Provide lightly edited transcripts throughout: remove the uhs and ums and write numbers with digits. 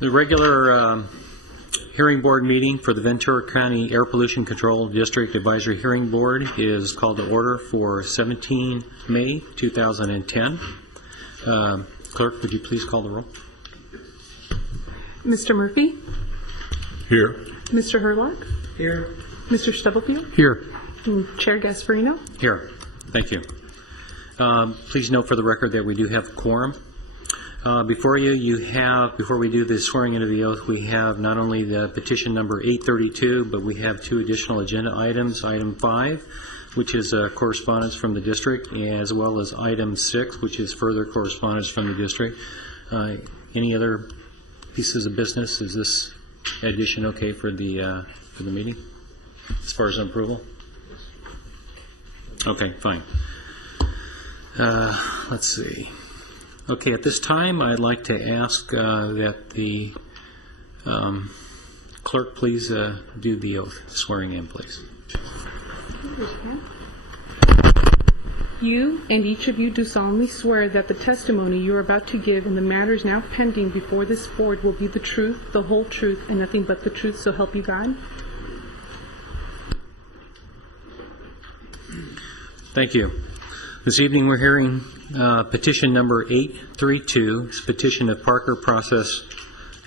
The regular hearing board meeting for the Ventura County Air Pollution Control District Advisory Hearing Board is called to order for 17 May 2010. Clerk, would you please call the roll? Mr. Murphy? Here. Mr. Herlock? Here. Mr. Stubblefield? Here. And Chair Gasparino? Here. Thank you. Please note for the record that we do have a quorum. Before we do the swearing into the oath, we have not only the petition number 832, but we have two additional agenda items. Item 5, which is correspondence from the district, as well as item 6, which is further correspondence from the district. Any other pieces of business? Is this addition okay for the meeting as far as approval? Okay, fine. Let's see. Okay, at this time, I'd like to ask that the clerk please do the oath, swearing in, please. You and each of you do solemnly swear that the testimony you are about to give in the matters now pending before this board will be the truth, the whole truth, and nothing but the truth, so help you God? Thank you. This evening we're hearing petition number 832, it's a petition of Parker Process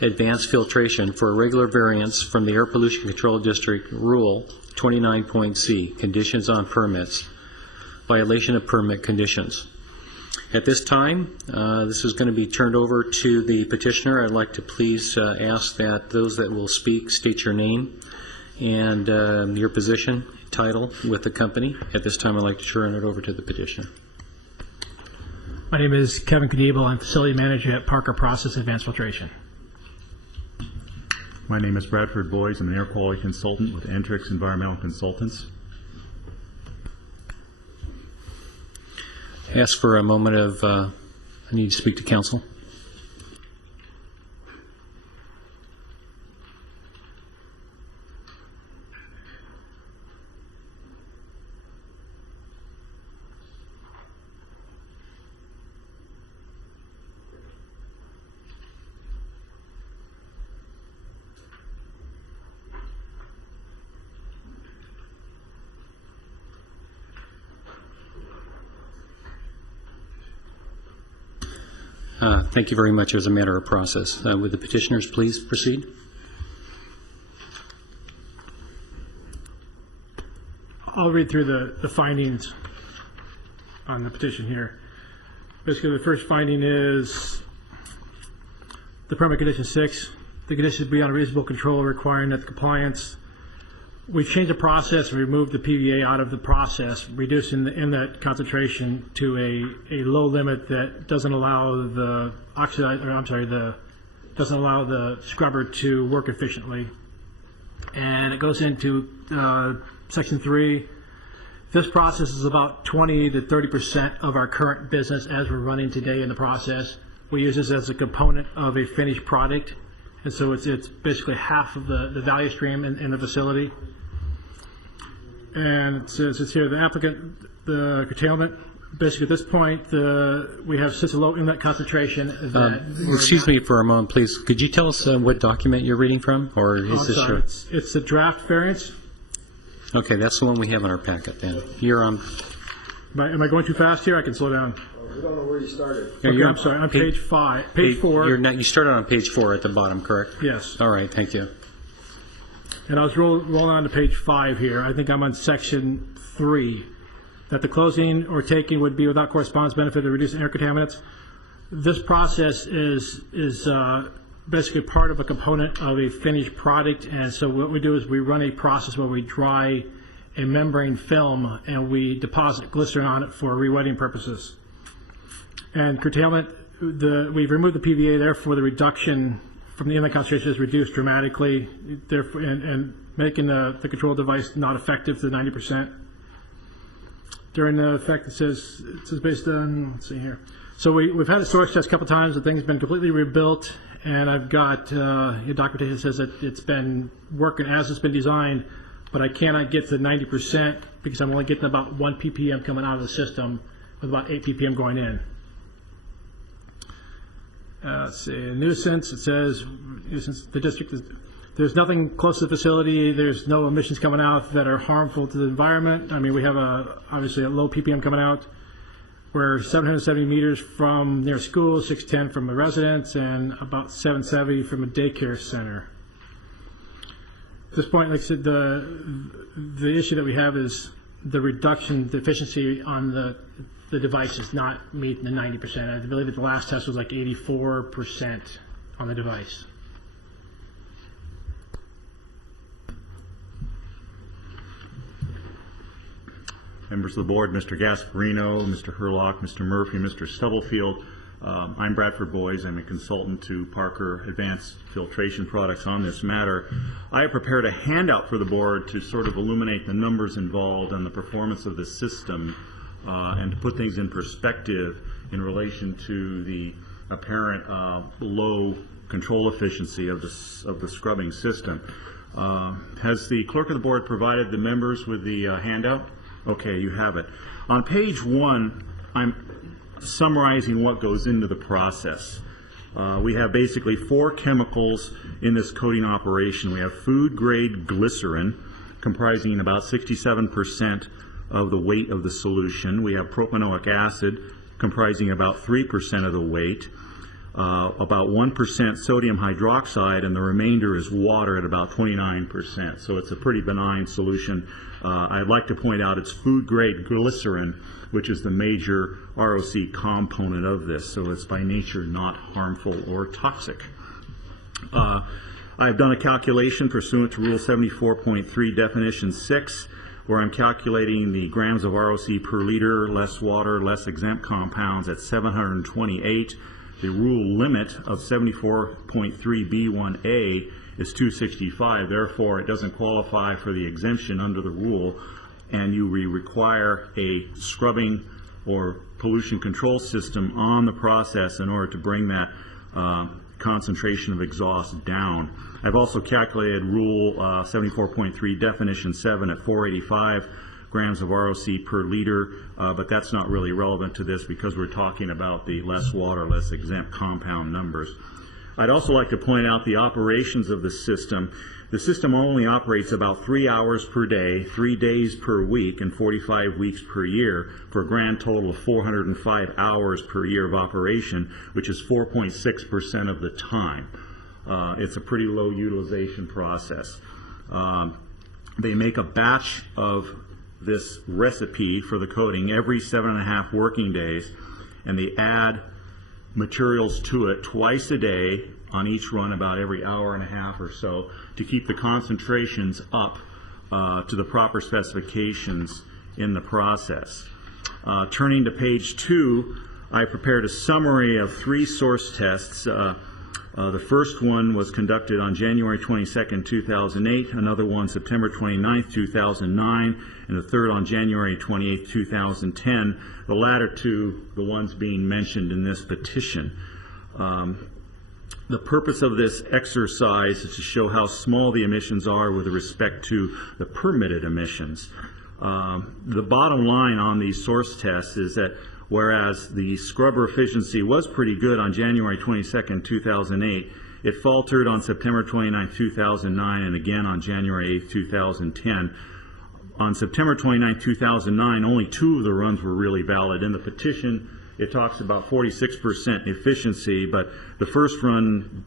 Advanced Filtration for a regular variance from the Air Pollution Control District Rule 29.C, Conditions on Permits, violation of permit conditions. At this time, this is going to be turned over to the petitioner. I'd like to please ask that those that will speak state your name and your position, title with the company. At this time, I'd like to turn it over to the petitioner. My name is Kevin Kniebel. I'm facility manager at Parker Process Advanced Filtration. My name is Bradford Boyes. I'm an air quality consultant with Entrix Environmental Consultants. Ask for a moment of, I need to speak to council. Thank you very much. As a matter of process, would the petitioners please proceed? I'll read through the findings on the petition here. Basically, the first finding is the permit condition 6. The condition is beyond reasonable control requiring that the compliance. We've changed the process and removed the PVA out of the process, reducing the inlet concentration to a low limit that doesn't allow the doesn't allow the scrubber to work efficiently. And it goes into section 3. This process is about 20 to 30% of our current business as we're running today in the process. We use this as a component of a finished product, and so it's basically half of the value stream in the facility. And it says it's here, the applicant, the curtailment, basically at this point, we have such a low inlet concentration that... Excuse me for a moment, please. Could you tell us what document you're reading from? Or is this your... It's the draft variance. Okay, that's the one we have in our packet then. You're on... Am I going too fast here? I can slow down. We don't know where you started. Okay, I'm sorry, on page 5. Page 4. You started on page 4 at the bottom, correct? Yes. All right, thank you. And I was rolling on to page 5 here. I think I'm on section 3. That the closing or taking would be without correspondence benefit of reducing air contaminants. This process is basically part of a component of a finished product, and so what we do is we run a process where we dry a membrane film and we deposit glycerin on it for rewetting purposes. And curtailment, we've removed the PVA, therefore the reduction from the inlet concentration is reduced dramatically, therefore, and making the control device not effective to 90%. During the effect, it says based on, let's see here. So we've had a storage test a couple times. The thing's been completely rebuilt, and I've got your documentation says that it's been working as it's been designed, but I cannot get to 90% because I'm only getting about 1 ppm coming out of the system with about 8 ppm going in. Let's see, nuisance, it says, nuisance, the district is, there's nothing close to the facility, there's no emissions coming out that are harmful to the environment. I mean, we have obviously a low ppm coming out. We're 770 meters from near school, 610 from a residence, and about 770 from a daycare center. At this point, like I said, the issue that we have is the reduction, the efficiency on the device is not meeting the 90%. I believe that the last test was like 84% on the device. Members of the board, Mr. Gasparino, Mr. Herlock, Mr. Murphy, Mr. Stubblefield. I'm Bradford Boys. I'm a consultant to Parker Advanced Filtration Products on this matter. I have prepared a handout for the board to sort of illuminate the numbers involved and the performance of the system and to put things in perspective in relation to the apparent low control efficiency of the scrubbing system. Has the clerk of the board provided the members with the handout? Okay, you have it. On page 1, I'm summarizing what goes into the process. We have basically 4 chemicals in this coating operation. We have food-grade glycerin, comprising about 67% of the weight of the solution. We have propanoic acid, comprising about 3% of the weight. About 1% sodium hydroxide, and the remainder is water at about 29%. So it's a pretty benign solution. I'd like to point out it's food-grade glycerin, which is the major ROC component of this. So it's by nature not harmful or toxic. I've done a calculation pursuant to Rule 74.3, Definition 6, where I'm calculating the grams of ROC per liter, less water, less exempt compounds at 728. The rule limit of 74.3B1A is 265. Therefore, it doesn't qualify for the exemption under the rule, and you require a scrubbing or pollution control system on the process in order to bring that concentration of exhaust down. I've also calculated Rule 74.3 Definition 7 at 485 grams of ROC per liter, but that's not really relevant to this because we're talking about the less water, less exempt compound numbers. I'd also like to point out the operations of the system. The system only operates about 3 hours per day, 3 days per week, and 45 weeks per year for a grand total of 405 hours per year of operation, which is 4.6% of the time. It's a pretty low utilization process. They make a batch of this recipe for the coating every 7.5 working days, and they add materials to it twice a day on each run, about every hour and a half or so, to keep the concentrations up to the proper specifications in the process. Turning to page 2, I prepared a summary of 3 source tests. The first one was conducted on January 22nd, 2008, another one September 29th, 2009, and the third on January 28th, 2010, the latter 2 the ones being mentioned in this petition. The purpose of this exercise is to show how small the emissions are with respect to the permitted emissions. The bottom line on these source tests is that whereas the scrubber efficiency was pretty good on January 22nd, 2008, it faltered on September 29, 2009, and again on January 8, 2010. On September 29, 2009, only 2 of the runs were really valid. In the petition, it talks about 46% efficiency, but the first run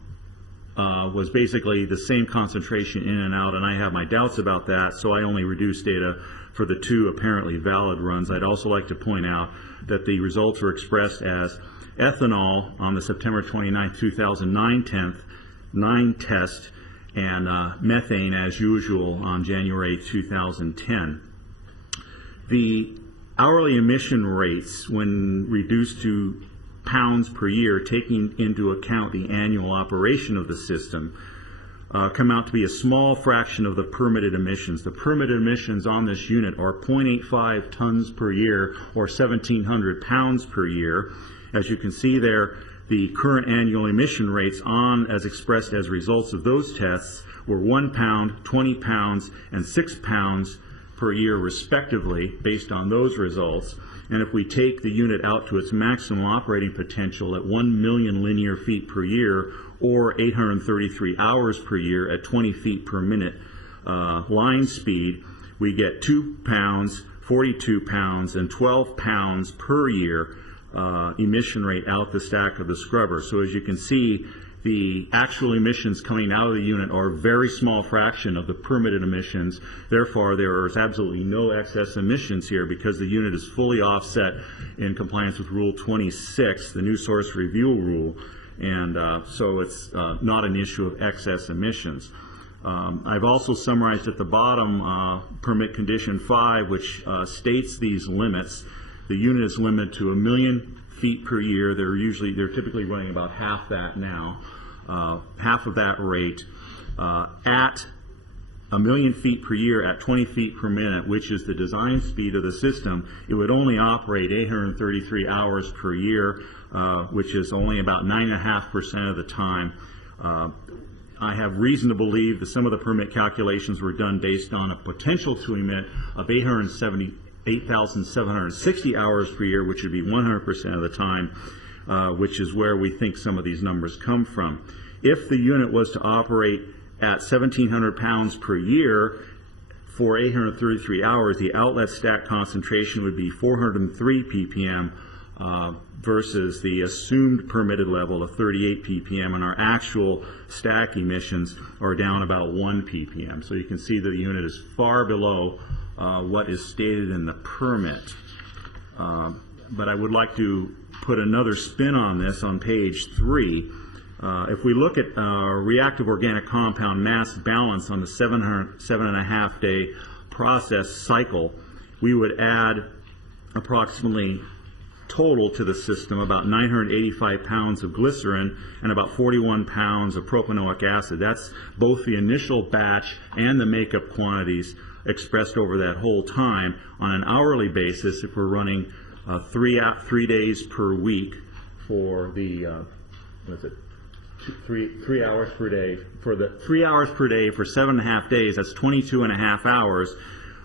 was basically the same concentration in and out, and I have my doubts about that, so I only reduced data for the 2 apparently valid runs. I'd also like to point out that the results were expressed as ethanol on the September 29, 2009 test, and methane as usual on January 2010. The hourly emission rates, when reduced to pounds per year, taking into account the annual operation of the system, come out to be a small fraction of the permitted emissions. The permitted emissions on this unit are 0.85 tons per year, or 1,700 pounds per year. As you can see there, the current annual emission rates as expressed as results of those tests were 1 pound, 20 pounds, and 6 pounds per year respectively based on those results. And if we take the unit out to its maximum operating potential at 1 million linear feet per year, or 833 hours per year at 20 feet per minute line speed, we get 2 pounds, 42 pounds, and 12 pounds per year emission rate out the stack of the scrubber. So as you can see, the actual emissions coming out of the unit are a very small fraction of the permitted emissions. Therefore, there is absolutely no excess emissions here because the unit is fully offset in compliance with Rule 26, the new source review rule, and so it's not an issue of excess emissions. I've also summarized at the bottom permit condition 5, which states these limits. The unit is limited to 1 million feet per year. They're typically running about half that now, half of that rate at 1 million feet per year at 20 feet per minute, which is the design speed of the system. It would only operate 833 hours per year, which is only about 9.5% of the time. I have reason to believe that some of the permit calculations were done based on a potential to emit of 8,760 hours per year, which would be 100% of the time, which is where we think some of these numbers come from. If the unit was to operate at 1,700 pounds per year for 833 hours, the outlet stack concentration would be 403 ppm versus the assumed permitted level of 38 ppm, and our actual stack emissions are down about 1 ppm. So you can see that the unit is far below what is stated in the permit. But I would like to put another spin on this on page 3. If we look at reactive organic compound mass balance on the 7.5 day process cycle, we would add approximately total to the system about 985 pounds of glycerin and about 41 pounds of propanoic acid. That's both the initial batch and the makeup quantities expressed over that whole time. On an hourly basis, if we're running 3 days per week for the 3 hours per day, for the 3 hours per day for 7.5 days, that's 22.5 hours,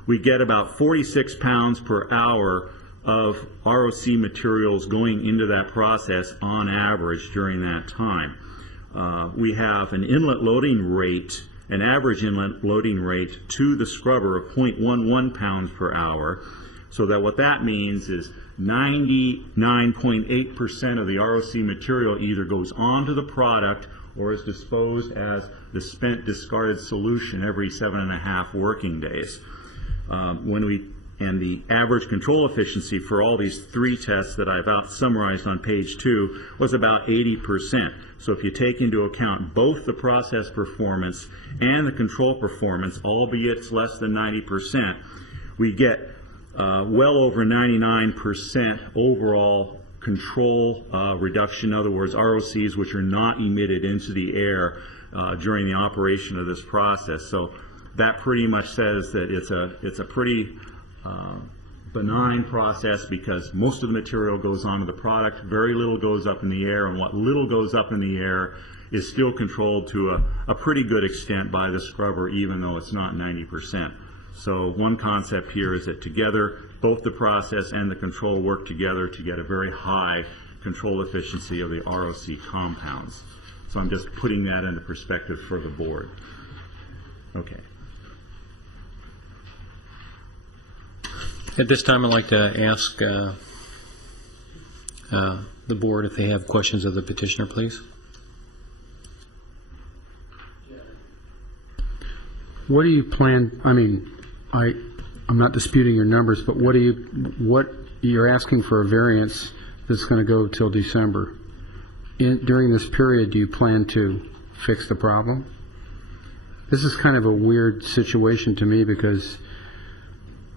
we get about 46 pounds per hour of ROC materials going into that process on average during that time. We have an inlet loading rate, an average inlet loading rate to the scrubber of 0.11 pounds per hour, so that what that means is 99.8% of the ROC material either goes onto the product or is disposed as the spent discarded solution every 7.5 working days. And the average control efficiency for all these 3 tests that I've summarized on page 2 was about 80%. So if you take into account both the process performance and the control performance, albeit it's less than 90%, we get well over 99% overall control reduction. In other words, ROCs which are not emitted into the air during the operation of this process. So that pretty much says that it's a pretty benign process, because most of the material goes onto the product, very little goes up in the air, and what little goes up in the air is still controlled to a pretty good extent by the scrubber, even though it's not 90%. So one concept here is that together, both the process and the control work together to get a very high control efficiency of the ROC compounds. So I'm just putting that into perspective for the board. Okay. At this time, I'd like to ask the board if they have questions of the petitioner, please. What do you plan, I mean, I'm not disputing your numbers, but what you're asking for a variance that's going to go till December. During this period, do you plan to fix the problem? This is kind of a weird situation to me, because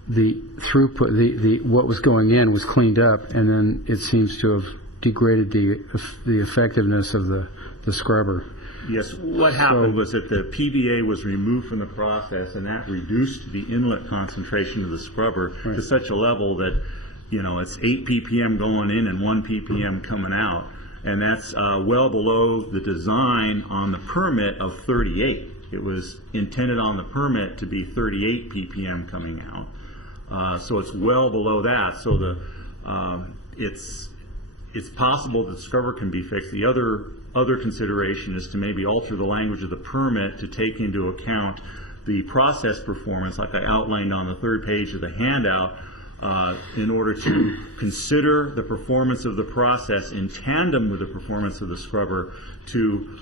the throughput, what was going in was cleaned up, and then it seems to have degraded the effectiveness of the scrubber. Yes, what happened was that the PVA was removed from the process, and that reduced the inlet concentration of the scrubber to such a level that, you know, it's 8 ppm going in and 1 ppm coming out, and that's well below the design on the permit of 38. It was intended on the permit to be 38 ppm coming out. So it's well below that. So the It's possible that the scrubber can be fixed. The other consideration is to maybe alter the language of the permit to take into account the process performance, like I outlined on the third page of the handout, in order to consider the performance of the process in tandem with the performance of the scrubber to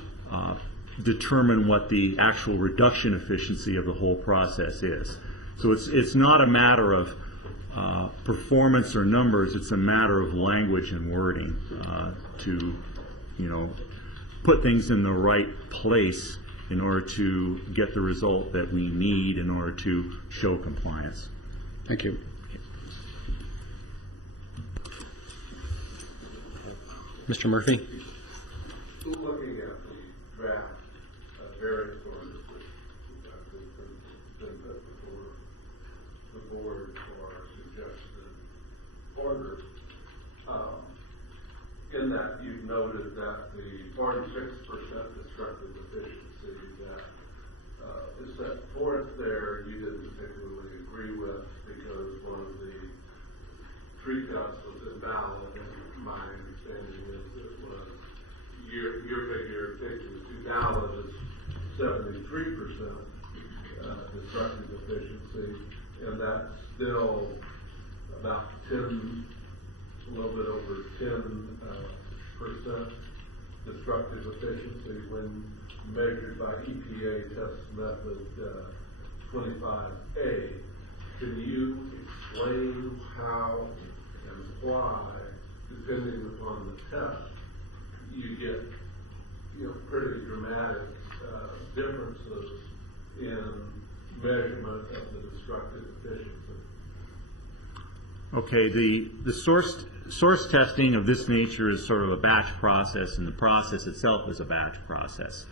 determine what the actual reduction efficiency of the whole process is. So it's not a matter of performance or numbers, it's a matter of language and wording to, put things in the right place in order to get the result that we need in order to show compliance. Thank you. Mr. Murphy? Looking at the draft variance orders that been put before the board for suggested orders, in that you've noted that the 46% destructive efficiency that is set forth there, you didn't particularly agree with because one of the tree cuts was invalid, and my understanding is it was your figure taken to Dallas is 73% destructive efficiency, and that's still about a little bit over 10% destructive efficiency when measured by EPA test method 25A. Can you explain how and why, depending upon the test, you get pretty dramatic differences in measurement of the destructive efficiency? Okay, the source testing of this nature is sort of a batch process, and the process itself is a batch process.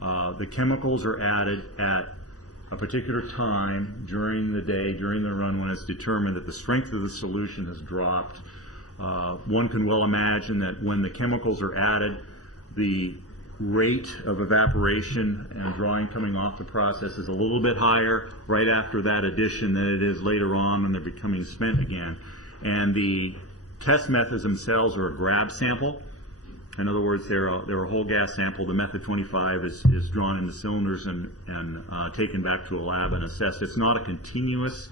The chemicals are added at a particular time during the day, during the run, when it's determined that the strength of the solution has dropped. One can well imagine that when the chemicals are added, the rate of evaporation and drawing coming off the process is a little bit higher right after that addition than it is later on when they're becoming spent again. And the test methods themselves are a grab sample. In other words, they're a whole gas sample. The method 25 is drawn into cylinders and taken back to a lab and assessed. It's not a continuous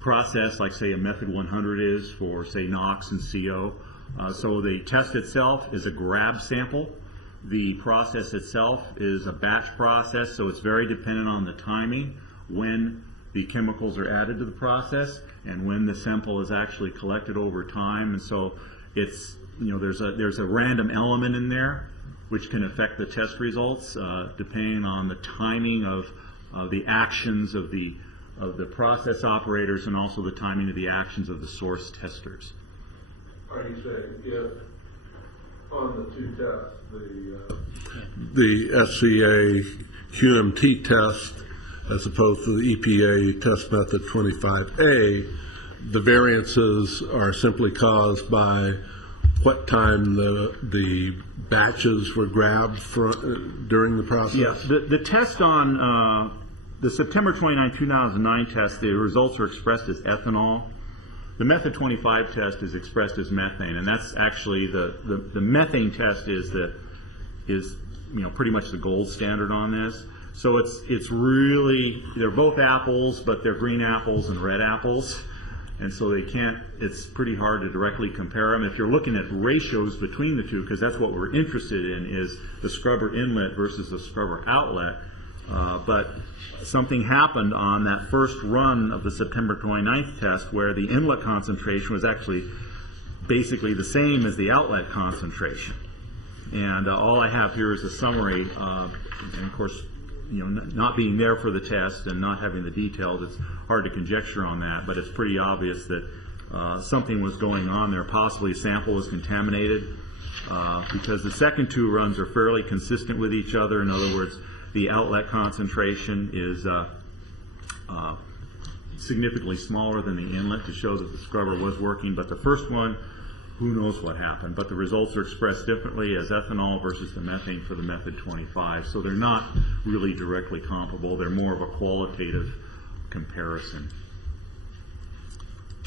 process like, say, a method 100 is for, say, NOx and CO. So the test itself is a grab sample. The process itself is a batch process, so it's very dependent on the timing when the chemicals are added to the process and when the sample is actually collected over time. And so it's, there's a random element in there which can affect the test results depending on the timing of the actions of the process operators and also the timing of the actions of the source testers. Are you saying if on the two tests, the SCA QMT test as opposed to the EPA test method 25A, the variances are simply caused by what time the batches were grabbed during the process? Yeah, the test on the September 29, 2009 test, the results are expressed as ethanol. The method 25 test is expressed as methane, and that's actually the methane test is pretty much the gold standard on this. So it's really, they're both apples, but they're green apples and red apples, and so it's pretty hard to directly compare them. If you're looking at ratios between the two, because that's what we're interested in, is the scrubber inlet versus the scrubber outlet. But something happened on that first run of the September 29th test where the inlet concentration was actually basically the same as the outlet concentration. And all I have here is a summary, and of course, not being there for the test and not having the details, it's hard to conjecture on that, but it's pretty obvious that something was going on there. Possibly a sample was contaminated because the second two runs are fairly consistent with each other. In other words, the outlet concentration is significantly smaller than the inlet to show that the scrubber was working, but the first one, who knows what happened, but the results are expressed differently as ethanol versus the methane for the method 25, so they're not really directly comparable. They're more of a qualitative comparison.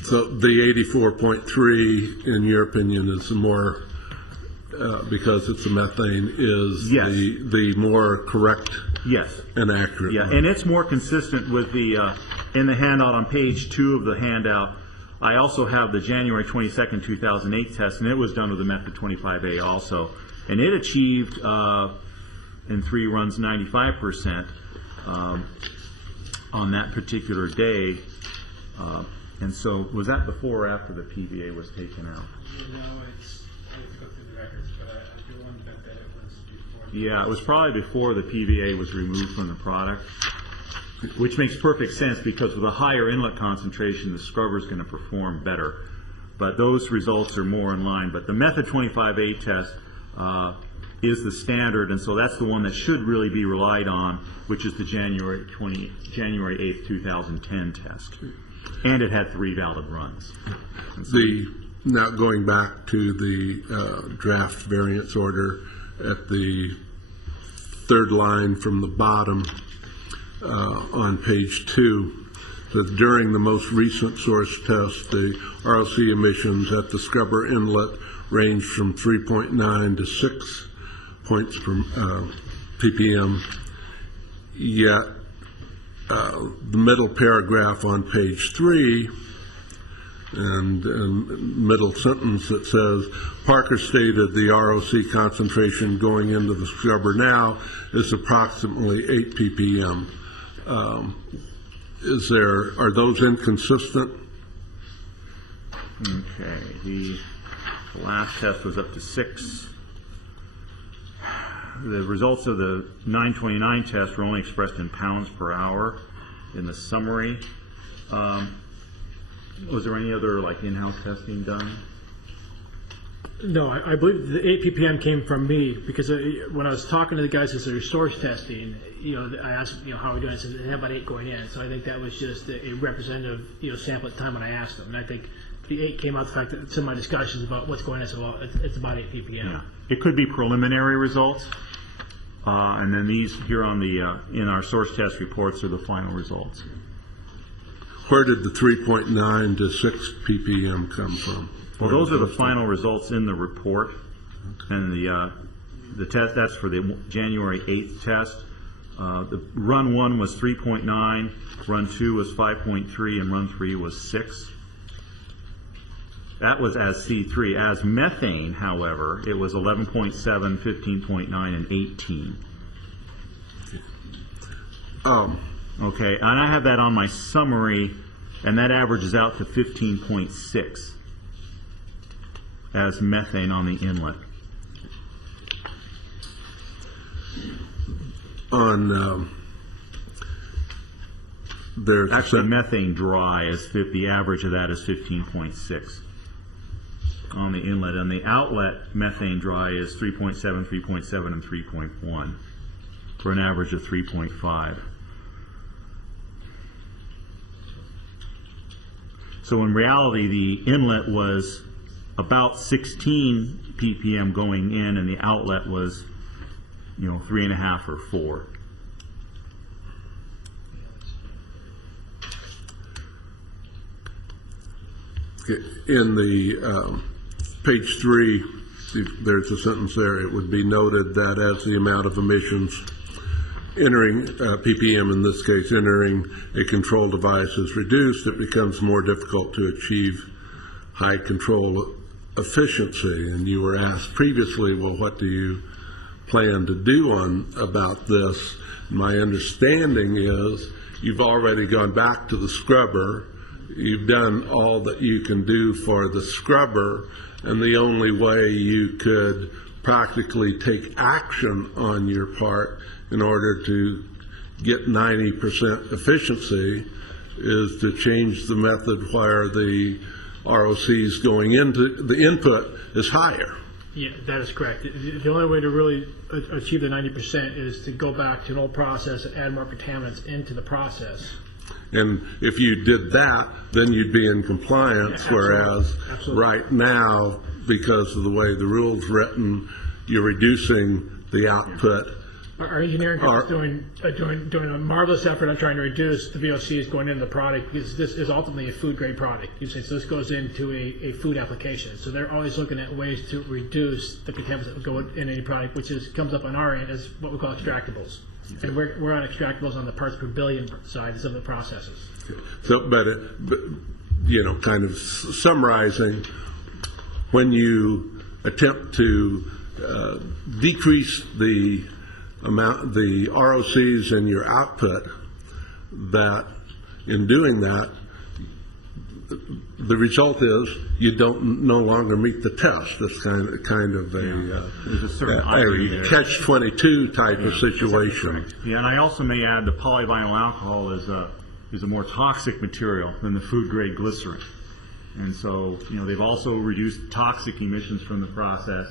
So the 84.3, in your opinion, is the more, because it's a methane, is Yes. the more correct Yes. and accurate Yeah, one? and it's more consistent with the, in the handout on page 2 of the handout, I also have the January 22nd, 2008 test, and it was done with the method 25A also. And it achieved, in 3 runs, 95% on that particular day. And so, was that before or after the PVA was taken out? No, it's, I have to go through the records, but I do want to bet that it was before. Yeah, it was probably before the PVA was removed from the product, which makes perfect sense because with a higher inlet concentration, the scrubber is going to perform better. But those results are more in line. But the method 25A test is the standard, and so that's the one that should really be relied on, which is the January 8th, 2010 test. And it had 3 valid runs. Now going back to the draft variance order at the 3rd line from the bottom on page 2, that during the most recent source test, the ROC emissions at the scrubber inlet ranged from 3.9 to 6 points per ppm, yet the middle paragraph on page 3 and middle sentence that says, Parker stated the ROC concentration going into the scrubber now is approximately 8 ppm. Are those inconsistent? Okay, the last test was up to 6. The results of the 929 test were only expressed in pounds per hour in the summary. Was there any other like in-house testing done? No, I believe the 8 ppm came from me because when I was talking to the guys as their source testing, I asked, how are we doing? I said, they have about 8 going in. So I think that was just a representative, sample at the time when I asked them. And I think the 8 came out the fact that some of my discussions about what's going on, I said, well, it's about 8 ppm. Yeah. It could be preliminary results. And then these here on the, in our source test reports are the final results. Where did the 3.9 to 6 ppm come from? Well, those are the final results in the report, and the test, that's for the January 8th test. The run 1 was 3.9, run 2 was 5.3, and run 3 was 6. That was as C3. As methane, however, it was 11.7, 15.9, and 18. Okay, and I have that on my summary, and that averages out to 15.6 as methane on the inlet. There's Actually, methane dry is the average of that is 15.6 on the inlet. And the outlet methane dry is 3.7, 3.7, and 3.1 for an average of 3.5. So in reality, the inlet was about 16 ppm going in, and the outlet was, 3.5 or 4. in the page 3, there's a sentence there. It would be noted that as the amount of emissions entering ppm, in this case entering a control device, is reduced, it becomes more difficult to achieve high control efficiency. And you were asked previously, well, what do you plan to do about this? My understanding is you've already gone back to the scrubber. You've done all that you can do for the scrubber, and the only way you could practically take action on your part in order to get 90% efficiency is to change the method where the ROCs going into the input is higher. Yeah, that is correct. The only way to really achieve the 90% is to go back to an old process and add more contaminants into the process. And if you did that, then you'd be in compliance, Yeah, whereas absolutely. right now, because of the way the rule's written, you're reducing the output Our engineering group is doing a marvelous effort on trying to reduce the VOCs going into the product, because this is ultimately a food grade product. You say, so this goes into a food application. So they're always looking at ways to reduce the contaminants that would go in any product, which comes up on our end as what we call extractables. And we're on extractables on the parts per billion side of some of the processes. So, but you know, kind of summarizing, when you attempt to decrease the amount, the ROCs in your output, that in doing that, the result is you don't no longer meet the test. It's kind of There's a certain irony there. catch-22 type of situation. Yeah, and I also may add the polyvinyl alcohol is a more toxic material than the food grade glycerin. And so, you know, they've also reduced toxic emissions from the process.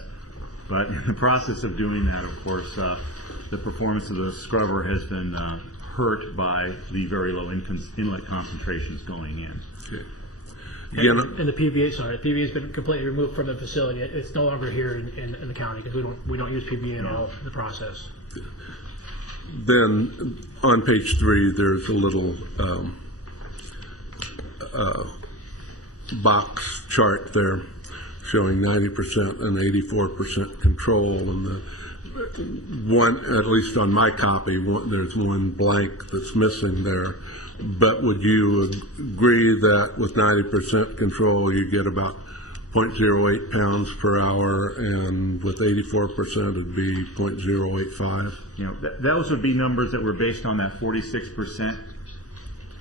But in the process of doing that, of course, the performance of the scrubber has been hurt by the very low inlet concentrations going in. Okay. And the PVA, the PVA has been completely removed from the facility. It's no longer here in the county, because we don't use PVA at all in the process. Then on page 3, there's a little box chart there showing 90% and 84% control, and the one, at least on my copy, there's one blank that's missing there. But would you agree that with 90% control you get about 0.08 pounds per hour, and with 84% it'd be 0.085? You know, those would be numbers that were based on that 46%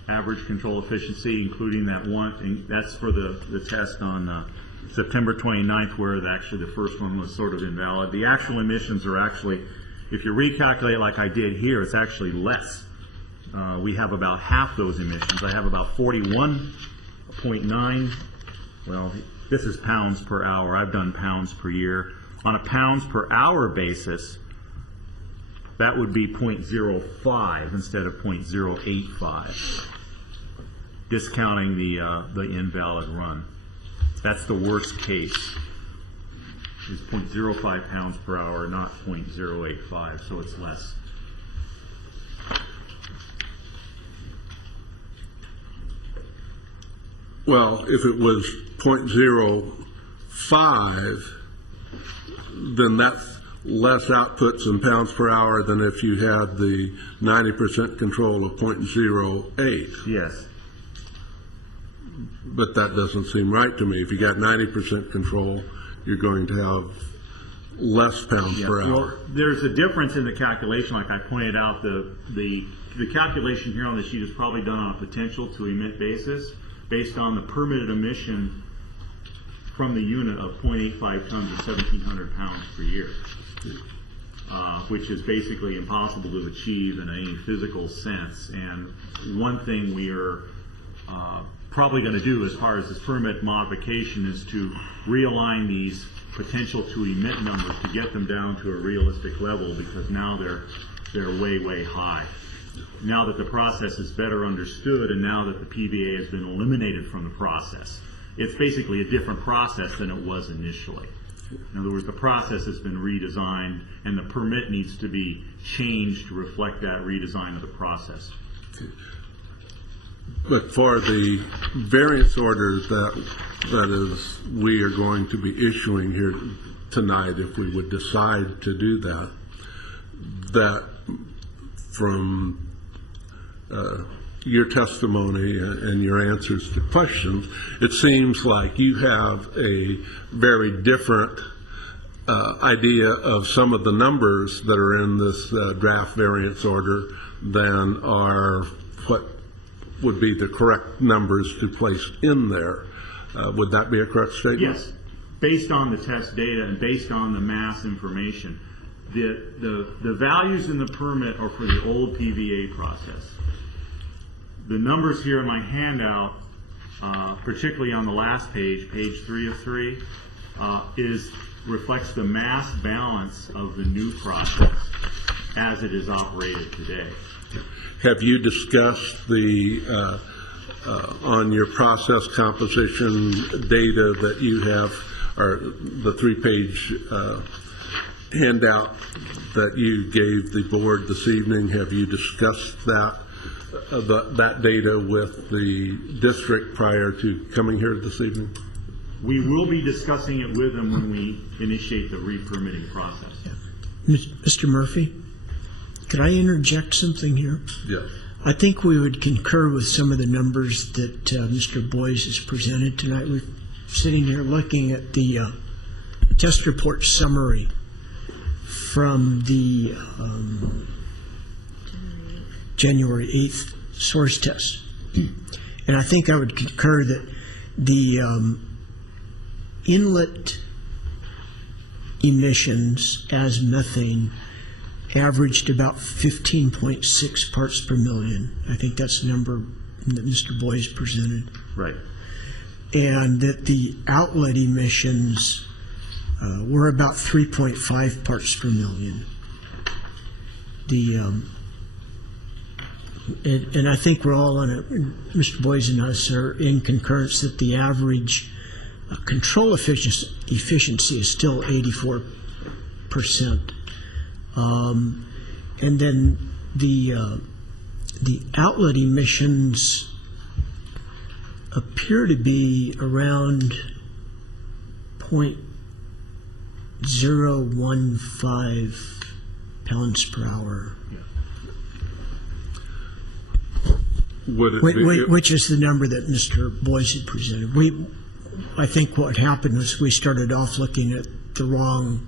average control efficiency, including that one, and that's for the test on September 29th, where actually the first one was sort of invalid. The actual emissions are actually, if you recalculate like I did here, it's actually less. We have about half those emissions. I have about 41.9, well, this is pounds per hour. I've done pounds per year. On a pounds per hour basis, that would be 0.05 instead of 0.085, discounting the invalid run. That's the worst case, is 0.05 pounds per hour, not 0.085, so it's less. Well, if it was 0.05, then that's less outputs in pounds per hour than if you had the 90% control of 0.08. Yes. But that doesn't seem right to me. If you got 90% control, you're going to have less pounds per hour. Well, there's a difference in the calculation, like I pointed out. The calculation here on the sheet is probably done on a potential to emit basis, based on the permitted emission from the unit of 0.85 tons or 1,700 pounds per year, which is basically impossible to achieve in any physical sense. And one thing we are probably going to do as far as this permit modification is to realign these potential to emit numbers to get them down to a realistic level, because now they're way high. Now that the process is better understood, and now that the PVA has been eliminated from the process, it's basically a different process than it was initially. In other words, the process has been redesigned, and the permit needs to be changed to reflect that redesign of the process. But for the variance orders that is we are going to be issuing here tonight, if we would decide to do that, that from your testimony and your answers to questions, it seems like you have a very different idea of some of the numbers that are in this draft variance order than are what would be the correct numbers to place in there. Would that be a correct statement? Yes. Based on the test data and based on the mass information, the values in the permit are for the old PVA process. The numbers here in my handout, particularly on the last page, page 3 of 3, reflects the mass balance of the new process as it is operated today. Have you discussed the on your process composition data that you have, or the 3-page handout that you gave the board this evening, have you discussed that, that data with the district prior to coming here this evening? We will be discussing it with them when we initiate the re-permitting process. Mr. Murphy, could I interject something here? Yes. I think we would concur with some of the numbers that Mr. Boyce has presented tonight. We're sitting here looking at the test report summary from the January 8th source test. And I think I would concur that the inlet emissions as methane averaged about 15.6 parts per million. I think that's the number that Mr. Boyce presented. Right. And that the outlet emissions were about 3.5 parts per million. And I think we're all on it, Mr. Boyce and us are in concurrence that the average control efficiency is still 84%. And then the outlet emissions appear to be around 0.015 pounds per hour. Would it be, Which is the number that Mr. Boyce had presented. I think what happened was we started off looking at the wrong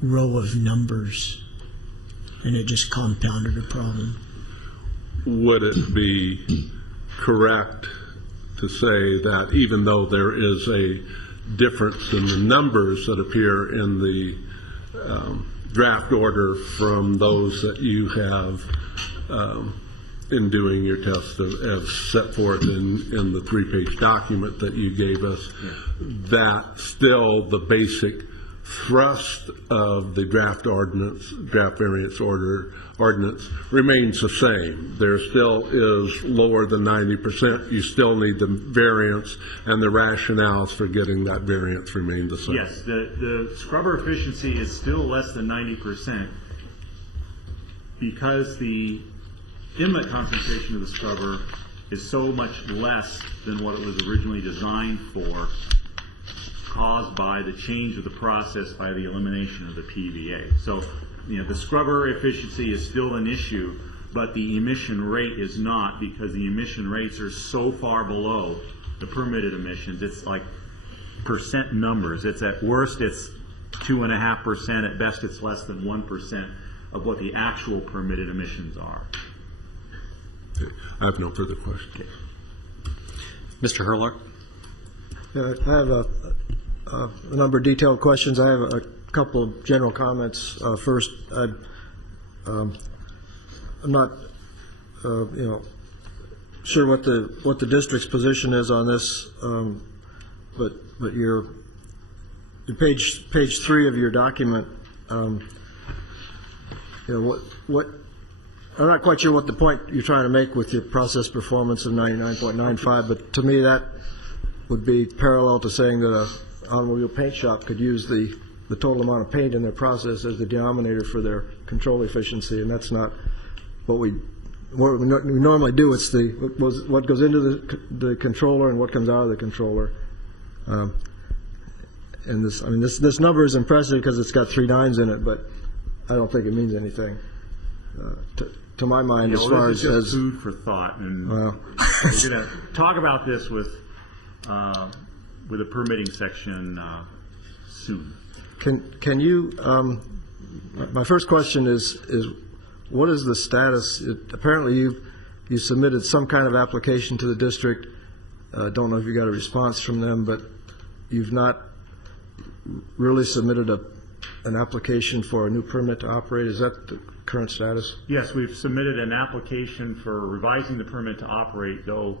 row of numbers, and it just compounded a problem. would it be correct to say that even though there is a difference in the numbers that appear in the draft order from those that you have in doing your test as set forth in the 3-page document that you gave us, that still the basic thrust of the draft variance ordinance remains the same. There still is lower than 90%. You still need the variance, and the rationales for getting that variance remain the same. Yes, the scrubber efficiency is still less than 90% because the inlet concentration of the scrubber is so much less than what it was originally designed for, caused by the change of the process by the elimination of the PVA. So, the scrubber efficiency is still an issue, but the emission rate is not, because the emission rates are so far below the permitted emissions. It's like percent numbers. It's at worst, it's 2.5%. At best, it's less than 1% of what the actual permitted emissions are. I have no further questions. Mr. Hurlock? I have a number of detailed questions. I have a couple of general comments. First, I'm not, sure what the district's position is on this, but your page 3 of your document, what I'm not quite sure what the point you're trying to make with your process performance of 99.95, but to me that would be parallel to saying that a automobile paint shop could use the total amount of paint in their process as the denominator for their control efficiency, and that's not what we normally do. It's what goes into the controller and what comes out of the controller. And this number is impressive because it's got 3 nines in it, but I don't think it means anything to my mind, as far as food for thought, and we're going to talk about this with a permitting section soon. Can you? My first question is what is the status? Apparently, you submitted some kind of application to the district. Don't know if you got a response from them, but you've not really submitted an application for a new permit to operate. Is that the current status? Yes, we've submitted an application for revising the permit to operate, though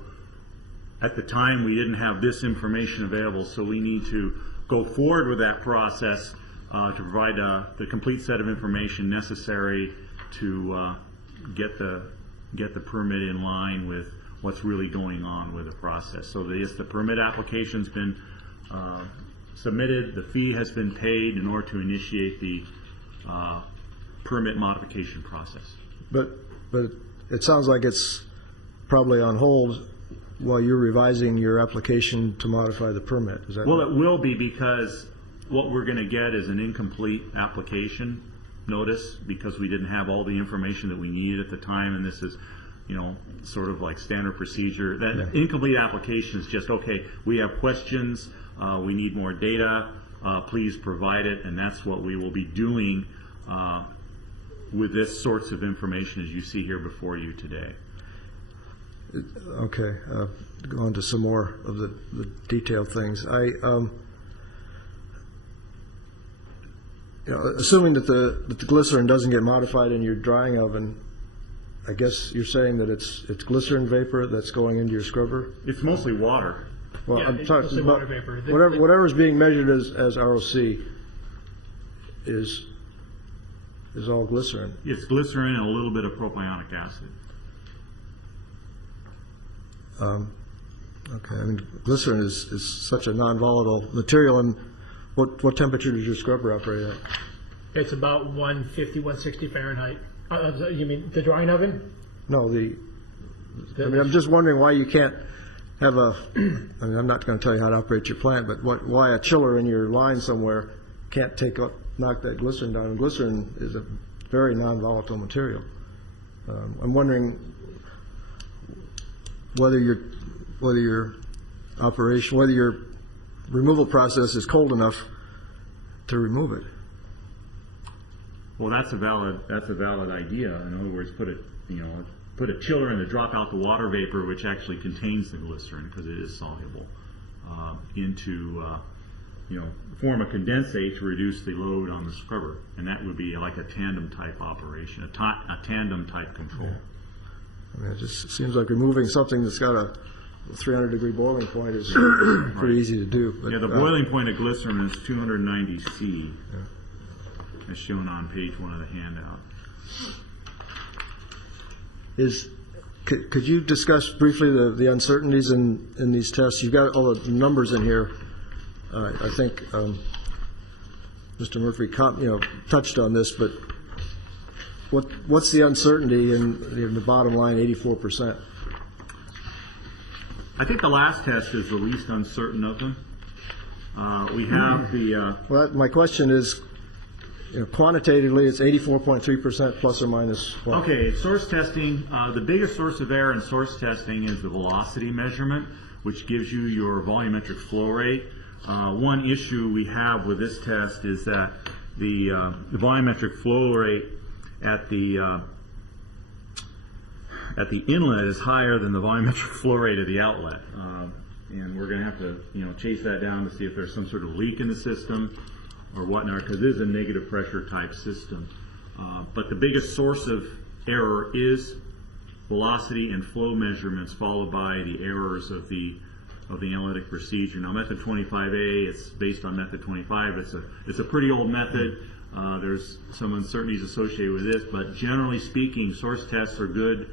at the time we didn't have this information available, so we need to go forward with that process to provide the complete set of information necessary to get the permit in line with what's really going on with the process. So the permit application's been submitted, the fee has been paid in order to initiate the permit modification process. But it sounds like it's probably on hold while you're revising your application to modify the permit. Is that Well, right? it will be, because what we're going to get is an incomplete application notice, because we didn't have all the information that we needed at the time, and this is, sort of like standard procedure. That incomplete application is just, okay, we have questions, we need more data, please provide it, and that's what we will be doing with this sorts of information as you see here before you today. Okay, go on to some more of the detailed things. Assuming that the glycerin doesn't get modified in your drying oven, I guess you're saying that it's glycerin vapor that's going into your scrubber? It's mostly water. Well, Yeah, I'm it's talking mostly about water vapor. whatever's being measured as ROC is all glycerin. It's glycerin and a little bit of propionic acid. Okay, I mean, glycerin is such a non-volatile material, and what temperature does your scrubber operate at? It's about 150, 160 Fahrenheit. You mean the drying oven? No, I'm just wondering why you can't have I'm not going to tell you how to operate your plant, but why a chiller in your line somewhere can't knock that glycerin down. And glycerin is a very non-volatile material. I'm wondering whether your removal process is cold enough to remove it. Well, that's a valid idea. In other words, put a chiller in to drop out the water vapor, which actually contains the glycerin because it is soluble, into form a condensate to reduce the load on the scrubber, and that would be like a tandem type operation, a tandem type control. I mean, it just seems like removing something that's got a 300-degree boiling point is pretty easy to do. But, Yeah, the boiling point of glycerin is 290 C, as shown on page 1 of the handout. Could you discuss briefly the uncertainties in these tests? You've got all the numbers in here. I think Mr. Murphy touched on this, but what's the uncertainty in the bottom line, 84%? I think the last test is the least uncertain of them. We have the... Well, my question is, quantitatively, it's 84.3% plus or minus what? Okay, source testing, the biggest source of error in source testing is the velocity measurement, which gives you your volumetric flow rate. One issue we have with this test is that the volumetric flow rate at the inlet is higher than the volumetric flow rate of the outlet. And we're going to have to, chase that down to see if there's some sort of leak in the system or whatnot, because it is a negative pressure type system. But the biggest source of error is velocity and flow measurements, followed by the errors of the analytic procedure. Now, method 25A, it's based on method 25. It's a pretty old method. There's some uncertainties associated with this, but generally speaking, source tests are good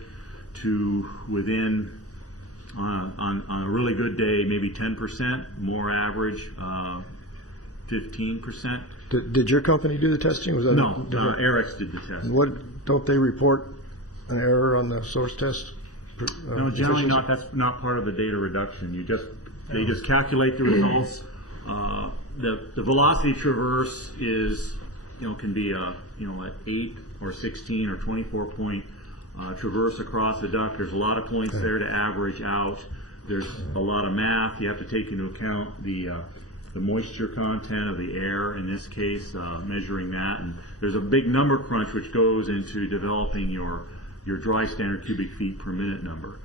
to within, on a really good day, maybe 10%, more average, 15%. Did your company do the testing? Was that No, different? Arex did the test. Don't they report an error on the source test? No, generally not. That's not part of the data reduction. They just calculate the results. The velocity traverse is, can be an 8 or 16 or 24 point traverse across the duct. There's a lot of points there to average out. There's a lot of math. You have to take into account the moisture content of the air, in this case, measuring that. And there's a big number crunch which goes into developing your dry standard cubic feet per minute number.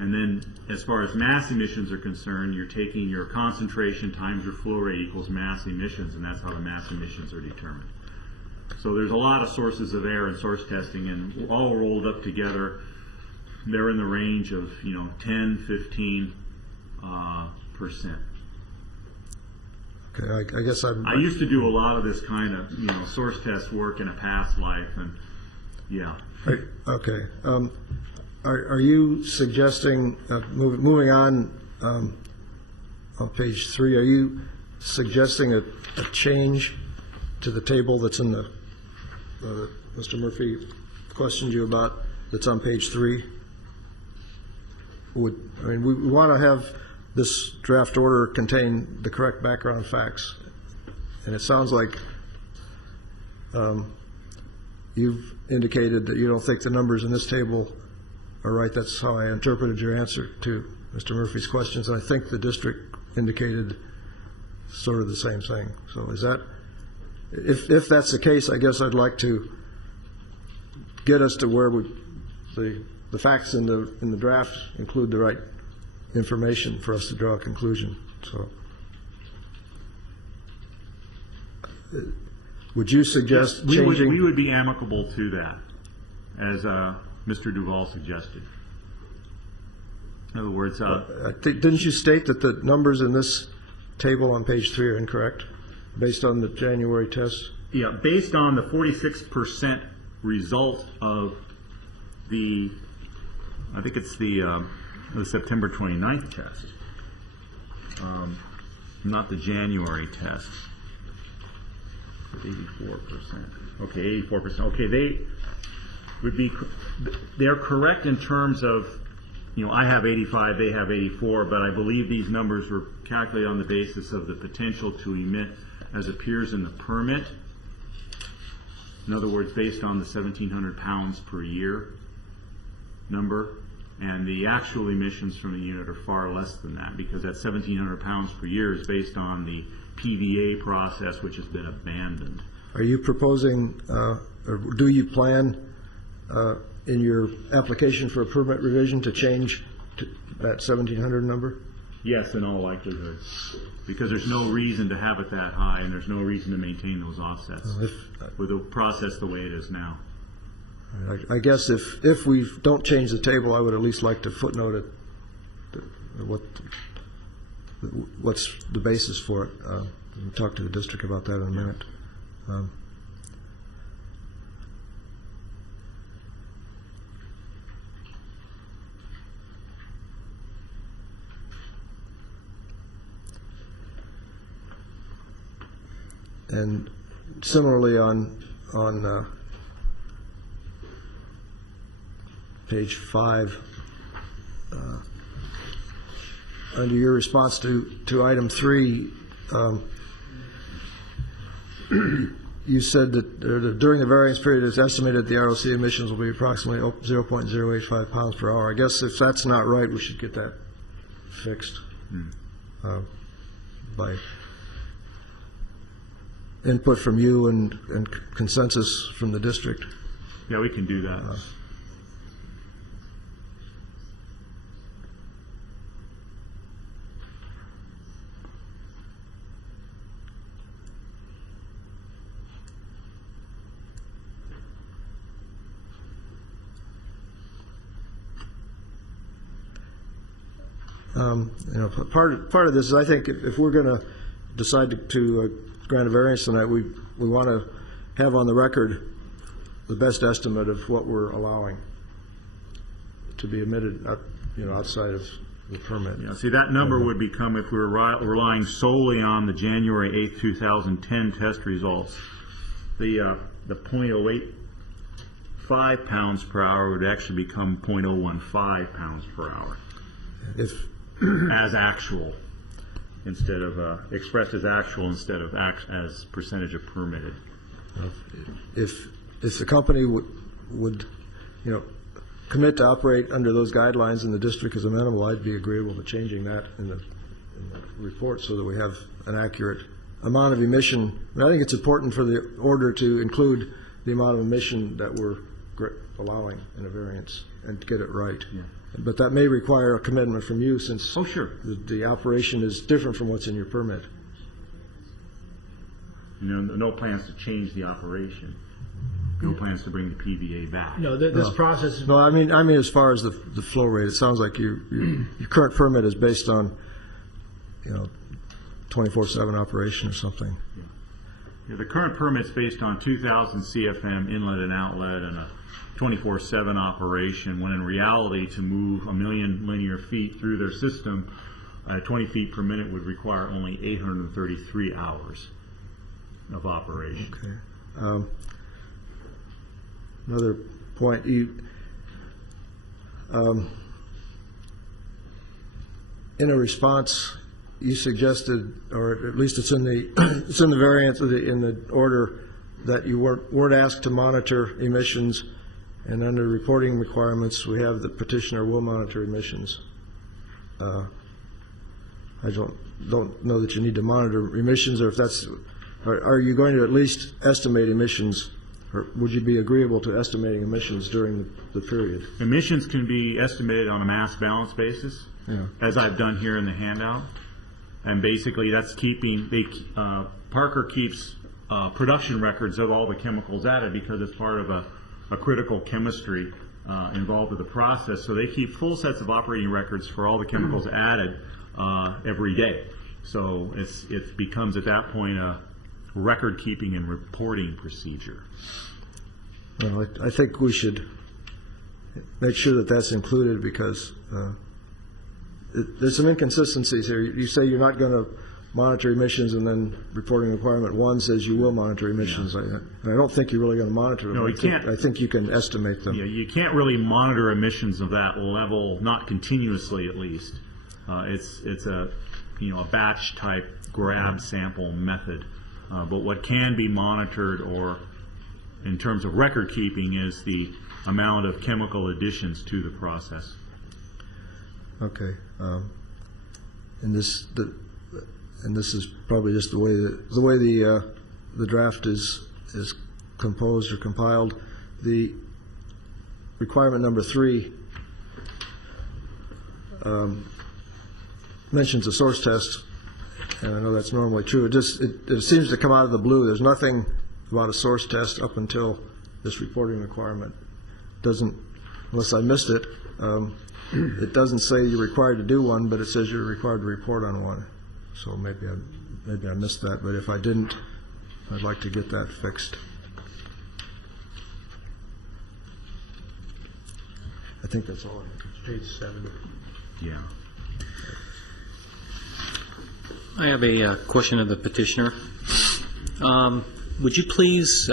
And then as far as mass emissions are concerned, you're taking your concentration times your flow rate equals mass emissions, and that's how the mass emissions are determined. So there's a lot of sources of error in source testing, and all rolled up together, they're in the range of 10-15%. Okay, I guess I used to do a lot of this kind of source test work in a past life, and yeah. Okay. Are you suggesting, moving on page 3, are you suggesting a change to the table that's in the, Mr. Murphy questioned you about, that's on page 3? We want to have this draft order contain the correct background facts. And it sounds like you've indicated that you don't think the numbers in this table are right. That's how I interpreted your answer to Mr. Murphy's questions. And I think the district indicated sort of the same thing. So is that, if that's the case, I guess I'd like to get us to where the facts in the draft include the right information for us to draw a conclusion. So would you suggest changing? We would be amicable to that, as Mr. Duval suggested. In other words, didn't you state that the numbers in this table on page 3 are incorrect, based on the January test? yeah, based on the 46% result of the, I think it's the September 29th test, not the January test. 84%. Okay, 84%. Okay, they would be, they're correct in terms of, you know, I have 85, they have 84, but I believe these numbers were calculated on the basis of the potential to emit as appears in the permit. In other words, based on the 1,700 pounds per year number, and the actual emissions from the unit are far less than that, because that 1,700 pounds per year is based on the PVA process, which has been abandoned. Are you proposing, or do you plan in your application for a permit revision to change to that 1,700 number? Yes, in all likelihood, because there's no reason to have it that high, and there's no reason to maintain those offsets with the process the way it is now. I guess if we don't change the table, I would at least like to footnote it, what's the basis for it. We'll talk to the district about that in a minute. And similarly on page 5, under your response to item 3, you said that during the variance period, it's estimated the ROC emissions will be approximately 0.085 pounds per hour. I guess if that's not right, we should get that fixed by input from you and consensus from the district. Yeah, we can do that. Part of this is, I think, if we're going to decide to grant a variance tonight, we want to have on the record the best estimate of what we're allowing to be emitted, outside of the permit. Yeah, see, that number would become, if we were relying solely on the January 8th, 2010 test results, the 0.085 pounds per hour would actually become 0.015 pounds per hour. As actual, instead of expressed as actual instead of as percentage of permitted. If the company would commit to operate under those guidelines and the district is amenable, I'd be agreeable to changing that in the report so that we have an accurate amount of emission. I think it's important for the order to include the amount of emission that we're allowing in a variance and to get it right. Yeah. But that may require a commitment from you, since the operation is different from what's in your permit. No plans to change the operation. No plans to bring the PVA back. No, this process is... No, I mean as far as the flow rate, it sounds like your current permit is based on 24/7 operation or something. Yeah, the current permit's based on 2,000 CFM inlet and outlet and a 24/7 operation, when in reality, to move 1 million linear feet through their system at 20 feet per minute would require only 833 hours of operation. Another point, in a response, you suggested, or at least it's in the it's in the variance in the order, that you weren't asked to monitor emissions, and under reporting requirements, we have the petitioner will monitor emissions. I don't know that you need to monitor emissions, or if that's, are you going to at least estimate emissions, or would you be agreeable to estimating emissions during the period? Emissions can be estimated on a mass balance basis, Yeah. as I've done here in the handout. And basically, that's keeping, Parker keeps production records of all the chemicals added because it's part of a critical chemistry involved with the process. So they keep full sets of operating records for all the chemicals added every day. So it becomes at that point a record-keeping and reporting procedure. Well, I think we should make sure that that's included, because there's some inconsistencies here. You say you're not going to monitor emissions, and then reporting requirement 1 says you will monitor emissions. I don't think you're really going to monitor them. No, we can't. I think you can estimate them. Yeah, you can't really monitor emissions of that level, not continuously at least. It's a batch type grab sample method. But what can be monitored, or in terms of record keeping, is the amount of chemical additions to the process. Okay. And this is probably just the way the draft is composed or compiled. The requirement number 3 mentions a source test, and I know that's normally true. It seems to come out of the blue. There's nothing about a source test up until this reporting requirement. Doesn't, unless I missed it, it doesn't say you're required to do one, but it says you're required to report on one. So maybe I missed that, but if I didn't, I'd like to get that fixed. I think that's all. Page 7. Yeah. I have a question of the petitioner. Would you please,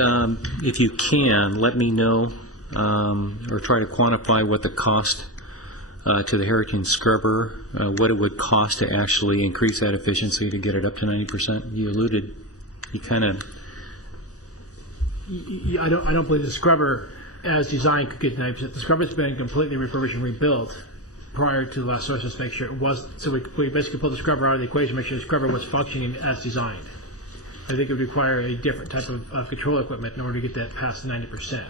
if you can, let me know or try to quantify what the cost to the Heritage Scrubber, what it would cost to actually increase that efficiency to get it up to 90%? You alluded, you kind of... I don't believe the scrubber as designed could get 90%. The scrubber's been completely refurbished and rebuilt prior to the last source, just to make sure it was. So we basically pulled the scrubber out of the equation, make sure the scrubber was functioning as designed. I think it would require a different type of control equipment in order to get that past 90%,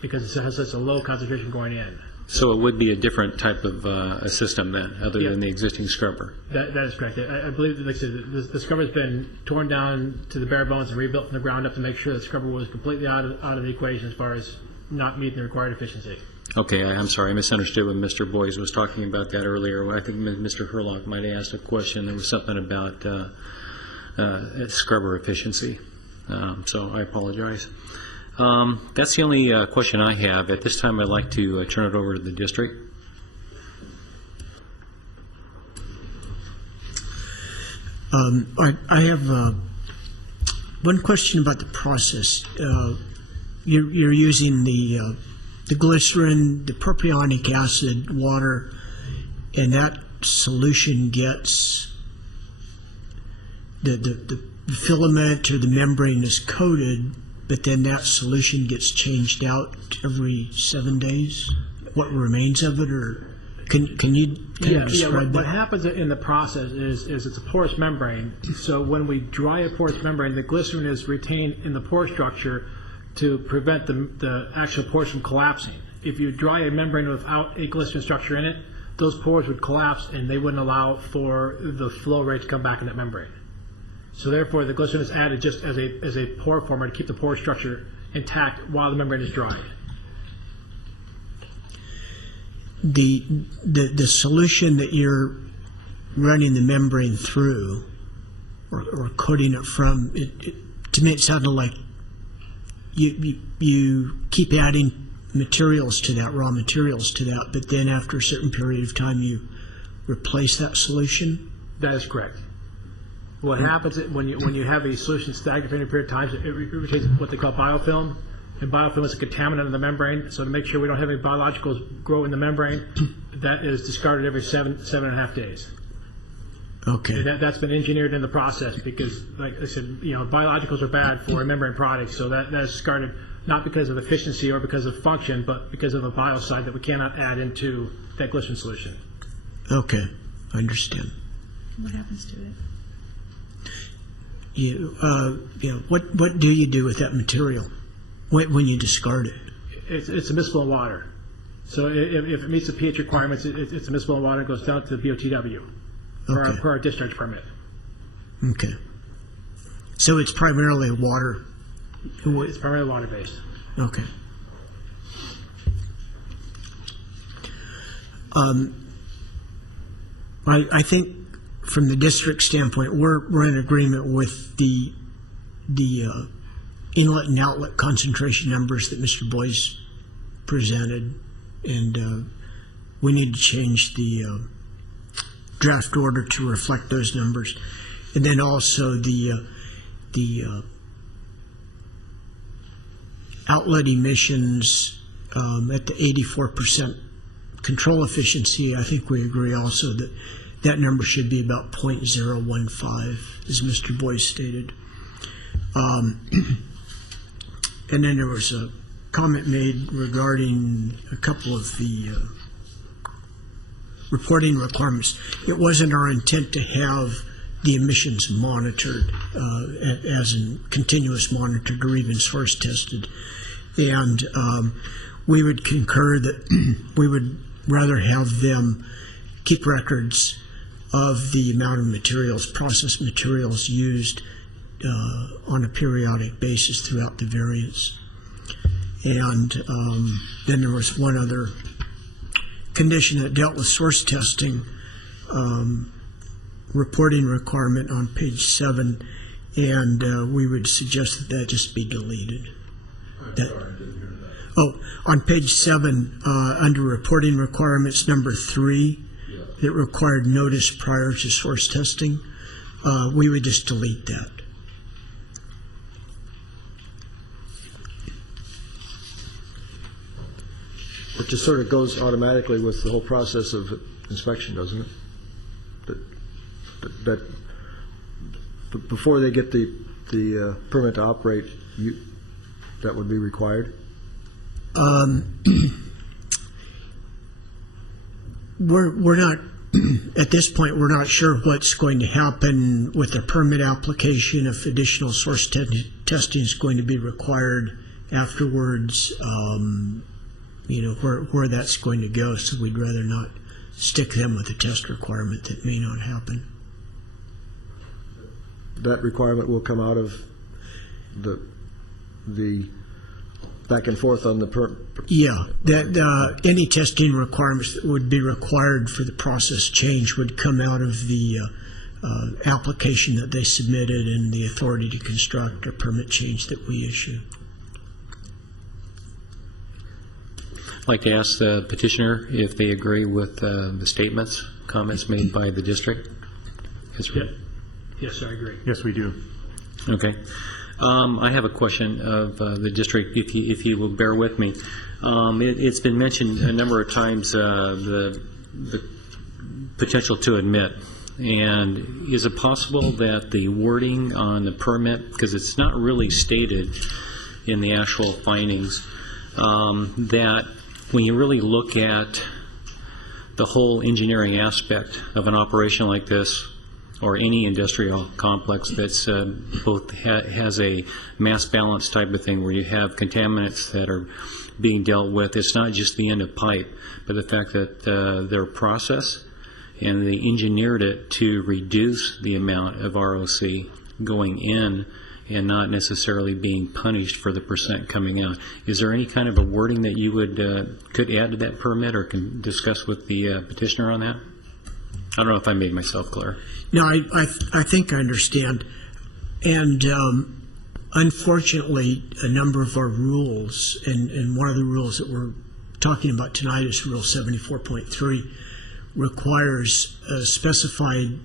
because it has such a low concentration going in. So it would be a different type of a system then, other than the existing scrubber? That is correct. I believe that, like I said, the scrubber's been torn down to the bare bones and rebuilt from the ground up to make sure the scrubber was completely out of the equation as far as not meeting the required efficiency. Okay, I'm sorry, I misunderstood when Mr. Boyes was talking about that earlier. I think Mr. Herlock might have asked a question. There was something about scrubber efficiency, so I apologize. That's the only question I have. At this time, I'd like to turn it over to the district. I have one question about the process. You're using the glycerin, the propionic acid, water, and that solution gets the filament or the membrane is coated, but then that solution gets changed out every 7 days. What remains of it, or can you describe that? What happens in the process is it's a porous membrane. So when we dry a porous membrane, the glycerin is retained in the pore structure to prevent the actual pores from collapsing. If you dry a membrane without a glycerin structure in it, those pores would collapse and they wouldn't allow for the flow rate to come back in that membrane. So therefore, the glycerin is added just as a pore former to keep the pore structure intact while the membrane is dry. The solution that you're running the membrane through, or coating it from, to me it sounded like you keep adding materials to that, raw materials to that, but then after a certain period of time you replace that solution? That is correct. What happens when you have a solution stagnant for any period of time, it retains what they call biofilm, and biofilm is a contaminant in the membrane. So to make sure we don't have any biologicals grow in the membrane, that is discarded every 7.5 days. Okay. That's been engineered in the process because, like I said, biologicals are bad for a membrane product, so that is discarded not because of efficiency or because of function, but because of a biocide that we cannot add into that glycerin solution. Okay, I understand. What happens to it? What do you do with that material when you discard it? It's admissible in water. So if it meets the pH requirements, it's admissible in water. It goes down to the BOTW per our discharge permit. Okay. So it's primarily water. It's primarily water based. Okay. I think from the district standpoint, we're in agreement with the inlet and outlet concentration numbers that Mr. Boyce presented, and we need to change the draft order to reflect those numbers, and then also the outlet emissions at the 84% control efficiency. I think we agree also that that number should be about 0.015, as Mr. Boyce stated. And then there was a comment made regarding a couple of the reporting requirements. It wasn't our intent to have the emissions monitored as in continuous monitored or even source tested. And we would concur that we would rather have them keep records of the amount of materials, processed materials used on a periodic basis throughout the variance. And then there was one other condition that dealt with source testing, reporting requirement on page 7, and we would suggest that that just be deleted. On page 7, under reporting requirements number 3, it required notice prior to source testing. We would just delete that. It just sort of goes automatically with the whole process of inspection, doesn't it? That before they get the permit to operate, that would be required? We're not, at this point, we're not sure what's going to happen with the permit application, if additional source testing is going to be required afterwards, where that's going to go, so we'd rather not stick them with a test requirement that may not happen. That requirement will come out of the back and forth on the that any testing requirements that would be required for the process change would come out of the application that they submitted and the authority to construct or permit change that we issue. I'd like to ask the petitioner if they agree with the statements, comments made by the district. Yes, I agree. Yes, we do. Okay. I have a question of the district, if you will bear with me. It's been mentioned a number of times, the potential to admit. And is it possible that the wording on the permit, because it's not really stated in the actual findings, that when you really look at the whole engineering aspect of an operation like this, or any industrial complex that's both has a mass balance type of thing where you have contaminants that are being dealt with, it's not just the end of pipe, but the fact that their process and they engineered it to reduce the amount of ROC going in and not necessarily being punished for the percent coming out. Is there any kind of a wording that you would could add to that permit or can discuss with the petitioner on that? I don't know if I made myself clear. No, I think I understand. And unfortunately, a number of our rules, and one of the rules that we're talking about tonight is Rule 74.3, requires a specified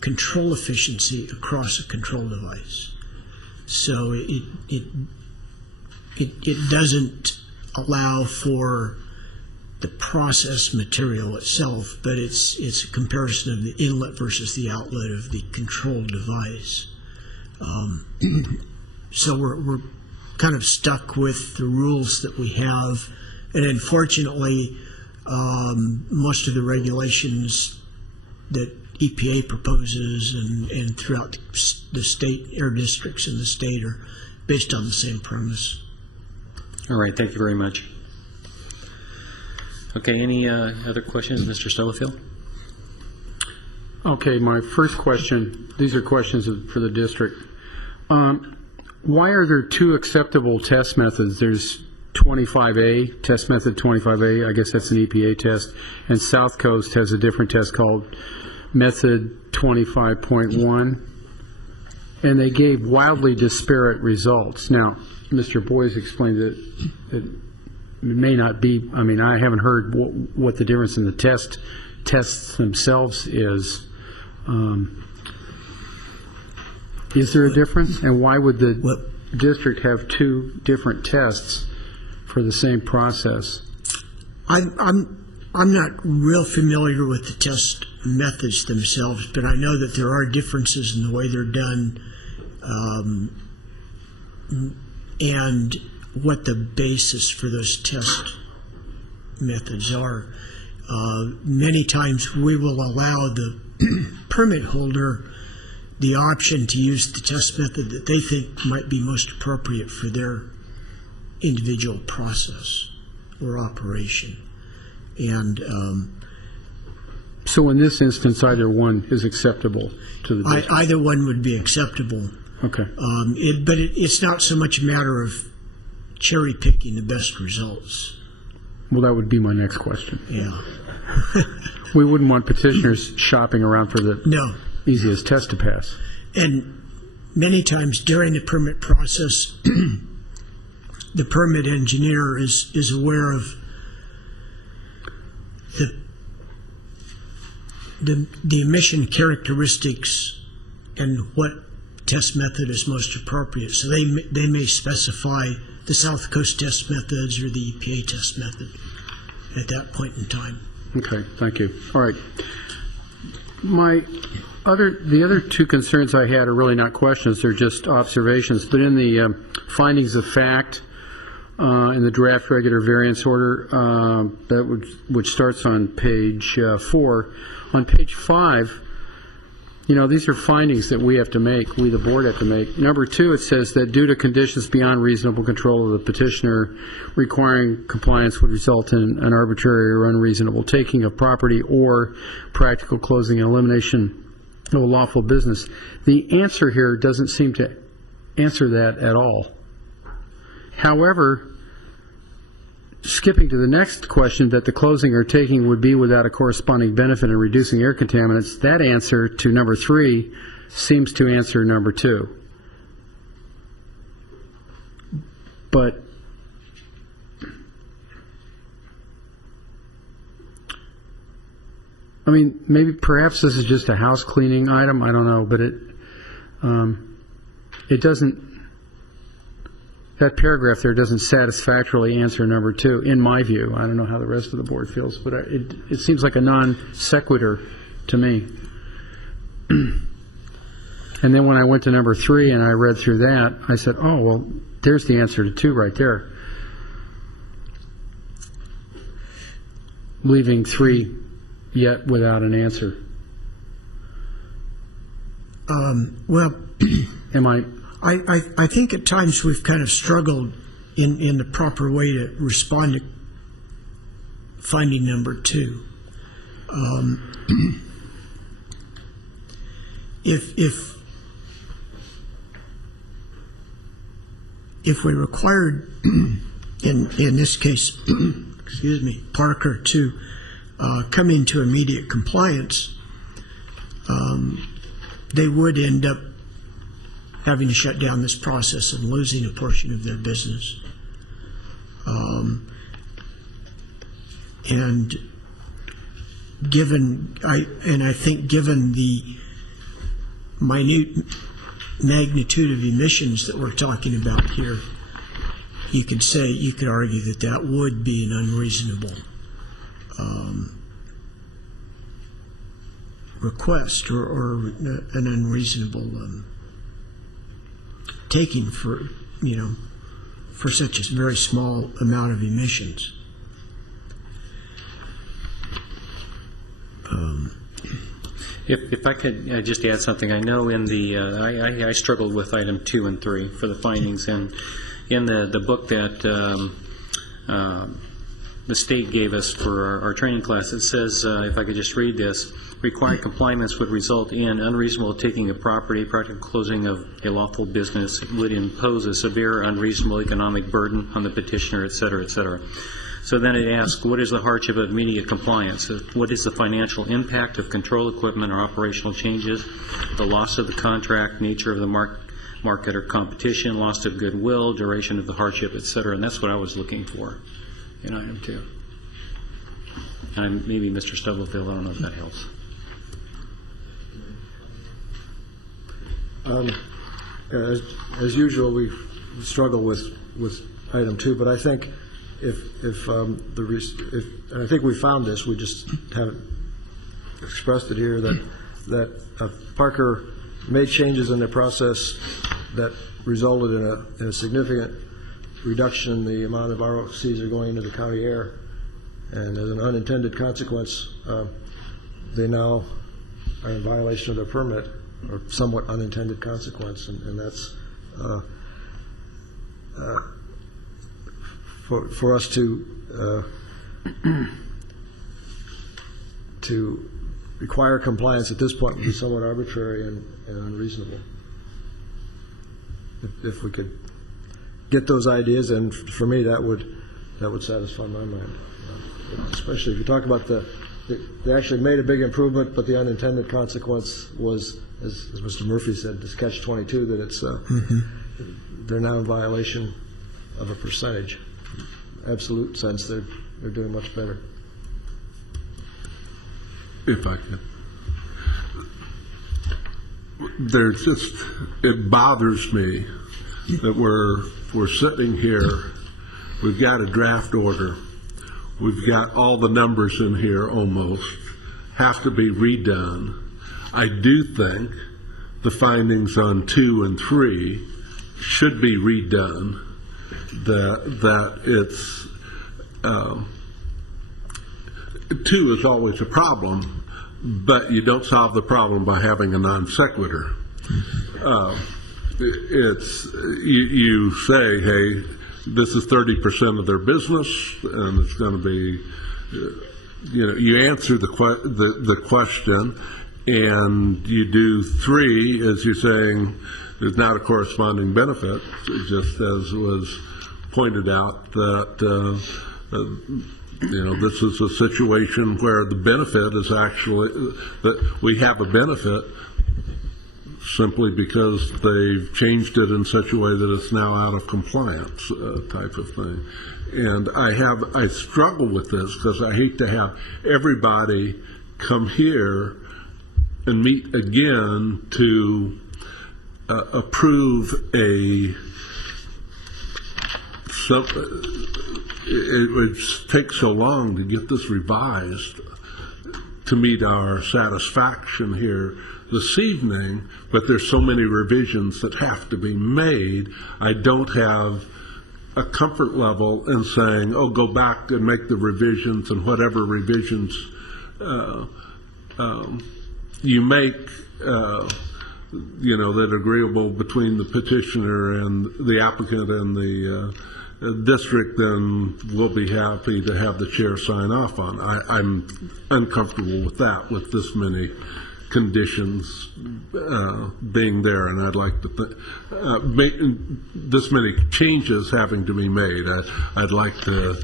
control efficiency across a control device. So it doesn't allow for the process material itself, but it's a comparison of the inlet versus the outlet of the control device. So we're kind of stuck with the rules that we have, and unfortunately, most of the regulations that EPA proposes and throughout the state, air districts in the state are based on the same premise. All right, thank you very much. Okay, any other questions, Mr. Stubblefield? Okay, my first question, these are questions for the district. Why are there two acceptable test methods? There's 25A, test method 25A, I guess that's an EPA test, and South Coast has a different test called method 25.1, and they gave wildly disparate results. Now, Mr. Boyes explained that it may not be, I mean, I haven't heard what the difference in the tests themselves is. Is there a difference? And why would the district have two different tests for the same process? I'm not real familiar with the test methods themselves, but I know that there are differences in the way they're done, and what the basis for those test methods are. Many times we will allow the permit holder the option to use the test method that they think might be most appropriate for their individual process or operation. And so in this instance, either one is acceptable to the district? Either one would be acceptable. Okay. But it's not so much a matter of cherry picking the best results. Well, that would be my next question. Yeah. We wouldn't want petitioners shopping around for the No. easiest test to pass. And many times during the permit process, the permit engineer is aware of the emission characteristics and what test method is most appropriate. So they may specify the South Coast test methods or the EPA test method at that point in time. Okay, thank you. All right. The other two concerns I had are really not questions, they're just observations. But in the findings of fact, in the draft regular variance order, which starts on page 4, on page 5, you know, these are findings that we have to make, we the board have to make. Number 2, it says that due to conditions beyond reasonable control of the petitioner, requiring compliance would result in an arbitrary or unreasonable taking of property or practical closing and elimination of a lawful business. The answer here doesn't seem to answer that at all. However, skipping to the next question, that the closing or taking would be without a corresponding benefit in reducing air contaminants, that answer to number 3 seems to answer number 2. But I mean, maybe perhaps this is just a house cleaning item, I don't know, but it doesn't, that paragraph there doesn't satisfactorily answer number 2, in my view. I don't know how the rest of the board feels, but it seems like a non sequitur to me. And then when I went to number 3 and I read through that, I said, oh, well, there's the answer to 2 right there. Leaving 3 yet without an answer. Well, am I think at times we've kind of struggled in the proper way to respond to finding number 2. If we required, in this case, excuse me, Parker to come into immediate compliance, they would end up having to shut down this process and losing a portion of their business. And I think given the minute magnitude of emissions that we're talking about here, you could argue that that would be an unreasonable request or an unreasonable taking for such a very small amount of emissions. If I could just add something, I know in the, I struggled with item 2 and 3 for the findings, and in the book that the state gave us for our training class, it says, if I could just read this, required compliance would result in unreasonable taking of property, practical closing of a lawful business, would impose a severe unreasonable economic burden on the petitioner, et cetera, et cetera. So then it asks, what is the hardship of immediate compliance? What is the financial impact of control equipment or operational changes? The loss of the contract, nature of the market or competition, loss of goodwill, duration of the hardship, et cetera. And that's what I was looking for in item 2. And maybe Mr. Stubblefield, I don't know if that helps. As usual, we struggle with item 2, but I think I think we found this, we just haven't expressed it here, that Parker made changes in the process that resulted in a significant reduction in the amount of ROCs that are going into the county air, and as an unintended consequence, they now are in violation of their permit, or somewhat unintended consequence, and that's for us to require compliance at this point would be somewhat arbitrary and unreasonable. If we could get those ideas, and for me that would satisfy my mind. Especially if you talk about they actually made a big improvement, but the unintended consequence was, as Mr. Murphy said, this catch-22, that it's they're now in violation of a percentage. Absolute sense, they're doing much better. If I can. It bothers me that we're sitting here, we've got a draft order, we've got all the numbers in here almost, have to be redone. I do think the findings on 2 and 3 should be redone, that it's 2 is always a problem, but you don't solve the problem by having a non sequitur. You say, hey, this is 30% of their business, and it's going to be, you answer the question, and you do 3 as you're saying there's not a corresponding benefit, just as was pointed out that this is a situation where the benefit is actually that we have a benefit simply because they've changed it in such a way that it's now out of compliance, type of thing. And I struggle with this because I hate to have everybody come here and meet again to approve it would take so long to get this revised to meet our satisfaction here this evening, but there's so many revisions that have to be made. I don't have a comfort level in saying, oh, go back and make the revisions, and whatever revisions you make, that agreeable between the petitioner and the applicant and the district, then we'll be happy to have the chair sign off on. I'm uncomfortable with that, with this many conditions being there, and I'd like to this many changes having to be made. I'd like to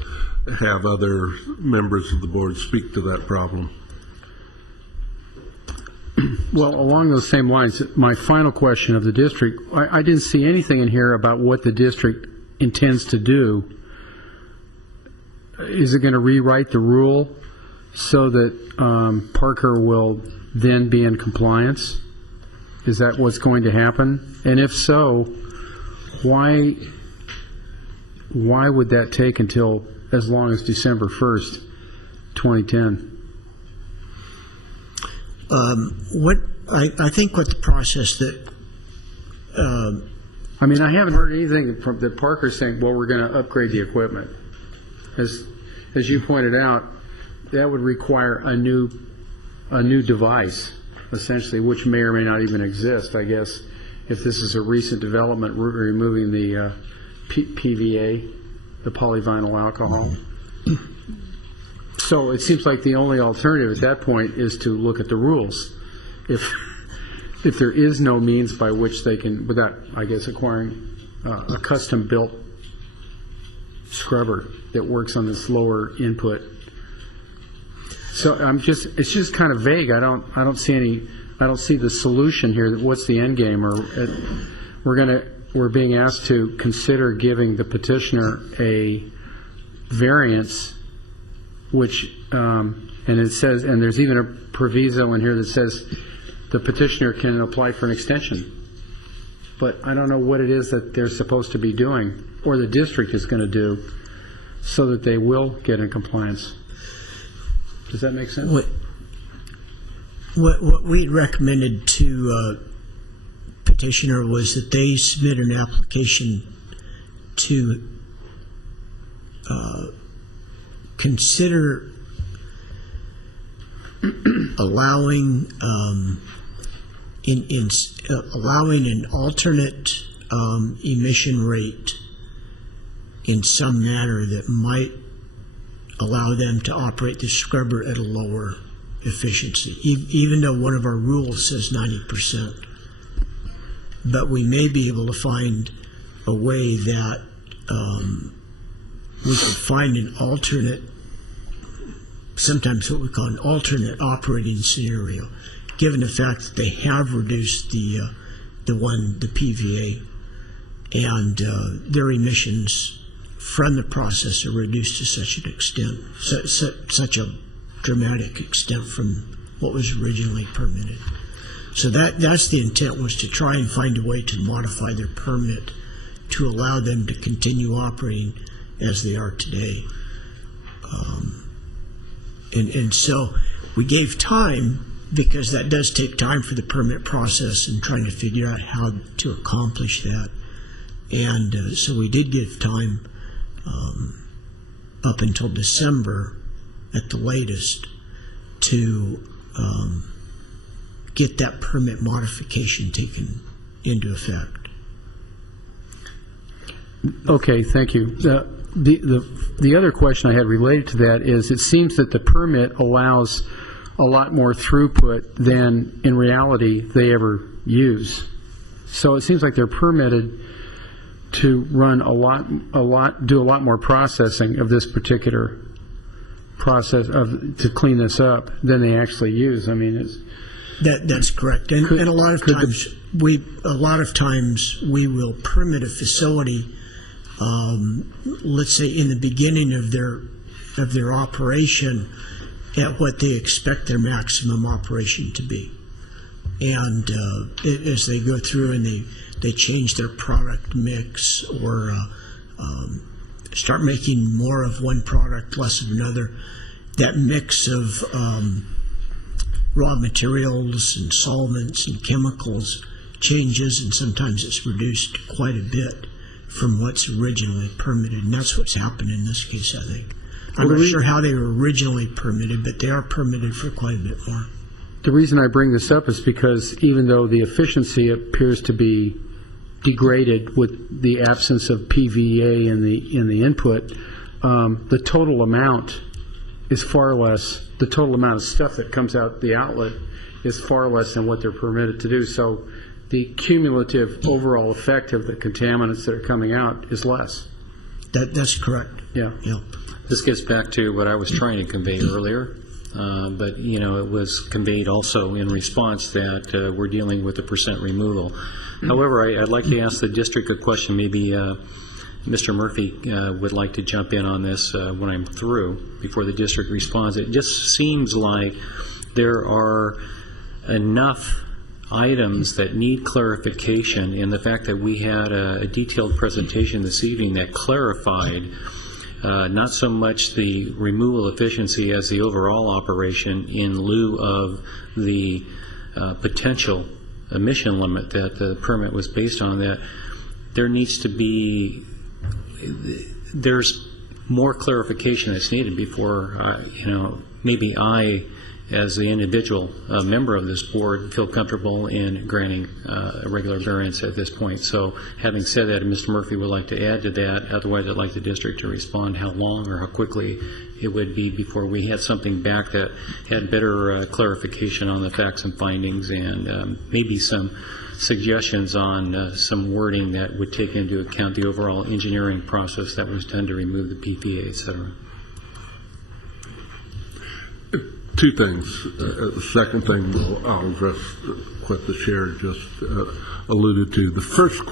have other members of the board speak to that problem. Well, along those same lines, my final question of the district, I didn't see anything in here about what the district intends to do. Is it going to rewrite the rule so that Parker will then be in compliance? Is that what's going to happen? And if so, why would that take until as long as December 1st, 2010? I think what the process that, I mean, I haven't heard anything from that Parker's saying, well, we're going to upgrade the equipment. As you pointed out, that would require a new device, essentially, which may or may not even exist, I guess, if this is a recent development, removing the PVA, the polyvinyl alcohol. So it seems like the only alternative at that point is to look at the rules. If there is no means by which they can, without, I guess, acquiring a custom-built scrubber that works on this lower input. So it's just kind of vague. I don't see the solution here. What's the end game? Or we're being asked to consider giving the petitioner a variance, which and it says, and there's even a proviso in here that says the petitioner can apply for an extension. But I don't know what it is that they're supposed to be doing, or the district is going to do, so that they will get in compliance. Does that make sense? what we recommended to petitioner was that they submit an application to consider allowing allowing an alternate emission rate in some manner that might allow them to operate the scrubber at a lower efficiency, even though one of our rules says 90%. But we may be able to find a way that we could find an alternate, sometimes what we call an alternate operating scenario, given the fact that they have reduced the PVA, and their emissions from the process are reduced to such an extent, such a dramatic extent from what was originally permitted. So that's the intent, was to try and find a way to modify their permit to allow them to continue operating as they are today. And so we gave time, because that does take time for the permit process and trying to figure out how to accomplish that. And so we did give time up until December at the latest to get that permit modification taken into effect. Okay, thank you. The other question I had related to that is, it seems that the permit allows a lot more throughput than in reality they ever use. So it seems like they're permitted to run do a lot more processing of this particular process to clean this up than they actually use. I mean, that's correct. And a lot of times we will permit a facility, let's say in the beginning of their operation, at what they expect their maximum operation to be. And as they go through and they change their product mix, or start making more of one product, less of another, that mix of raw materials and solvents and chemicals changes, and sometimes it's reduced quite a bit from what's originally permitted. And that's what's happened in this case, I think. I'm not sure how they were originally permitted, but they are permitted for quite a bit more. The reason I bring this up is because even though the efficiency appears to be degraded with the absence of PVA in the input, the total amount is far less. The total amount of stuff that comes out the outlet is far less than what they're permitted to do. So the cumulative overall effect of the contaminants that are coming out is less. That's correct. Yeah. Yeah. This gets back to what I was trying to convey earlier, but, it was conveyed also in response that we're dealing with the percent removal. However, I'd like to ask the district a question, maybe Mr. Murphy would like to jump in on this when I'm through, before the district responds. It just seems like there are enough items that need clarification, in the fact that we had a detailed presentation this evening that clarified not so much the removal efficiency as the overall operation in lieu of the potential emission limit that the permit was based on, that there needs to be, there's more clarification that's needed before, maybe I, as the individual member of this board, feel comfortable in granting a regular variance at this point. So having said that, if Mr. Murphy would like to add to that, otherwise I'd like the district to respond how long or how quickly it would be before we had something back that had better clarification on the facts and findings, and maybe some suggestions on some wording that would take into account the overall engineering process that was done to remove the PPA, et cetera. Two things. Second thing, I'll address what the chair just alluded to. The first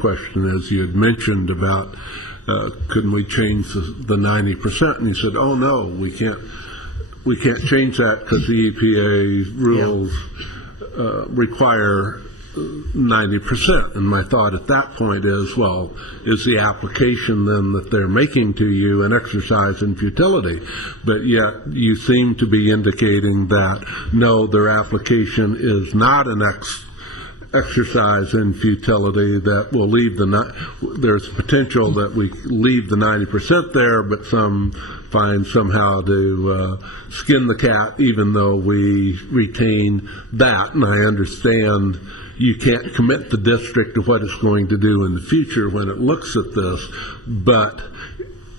question is, you had mentioned about couldn't we change the 90%? And you said, oh no, we can't change that because the EPA rules require 90%. And my thought at that point is, well, is the application then that they're making to you an exercise in futility? But yet you seem to be indicating that no, their application is not an exercise in futility, that will leave there's potential that we leave the 90% there, but some find somehow to skin the cat, even though we retain that. And I understand you can't commit the district to what it's going to do in the future when it looks at this, but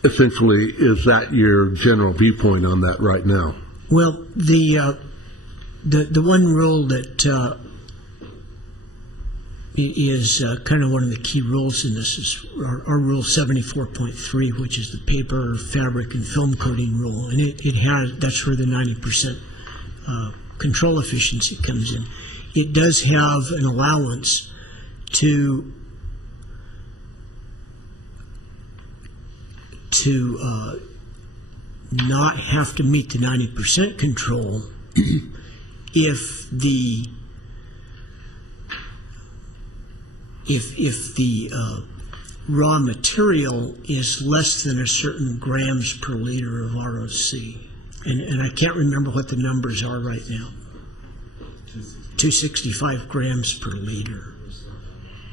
essentially, is that your general viewpoint on that right now? Well, the one rule that is kind of one of the key rules in this is our rule 74.3, which is the paper, fabric, and film coating rule, and it has, that's where the 90% control efficiency comes in. It does have an allowance to not have to meet the 90% control if the raw material is less than a certain grams per liter of ROC. And I can't remember what the numbers are right now. 265 grams per liter.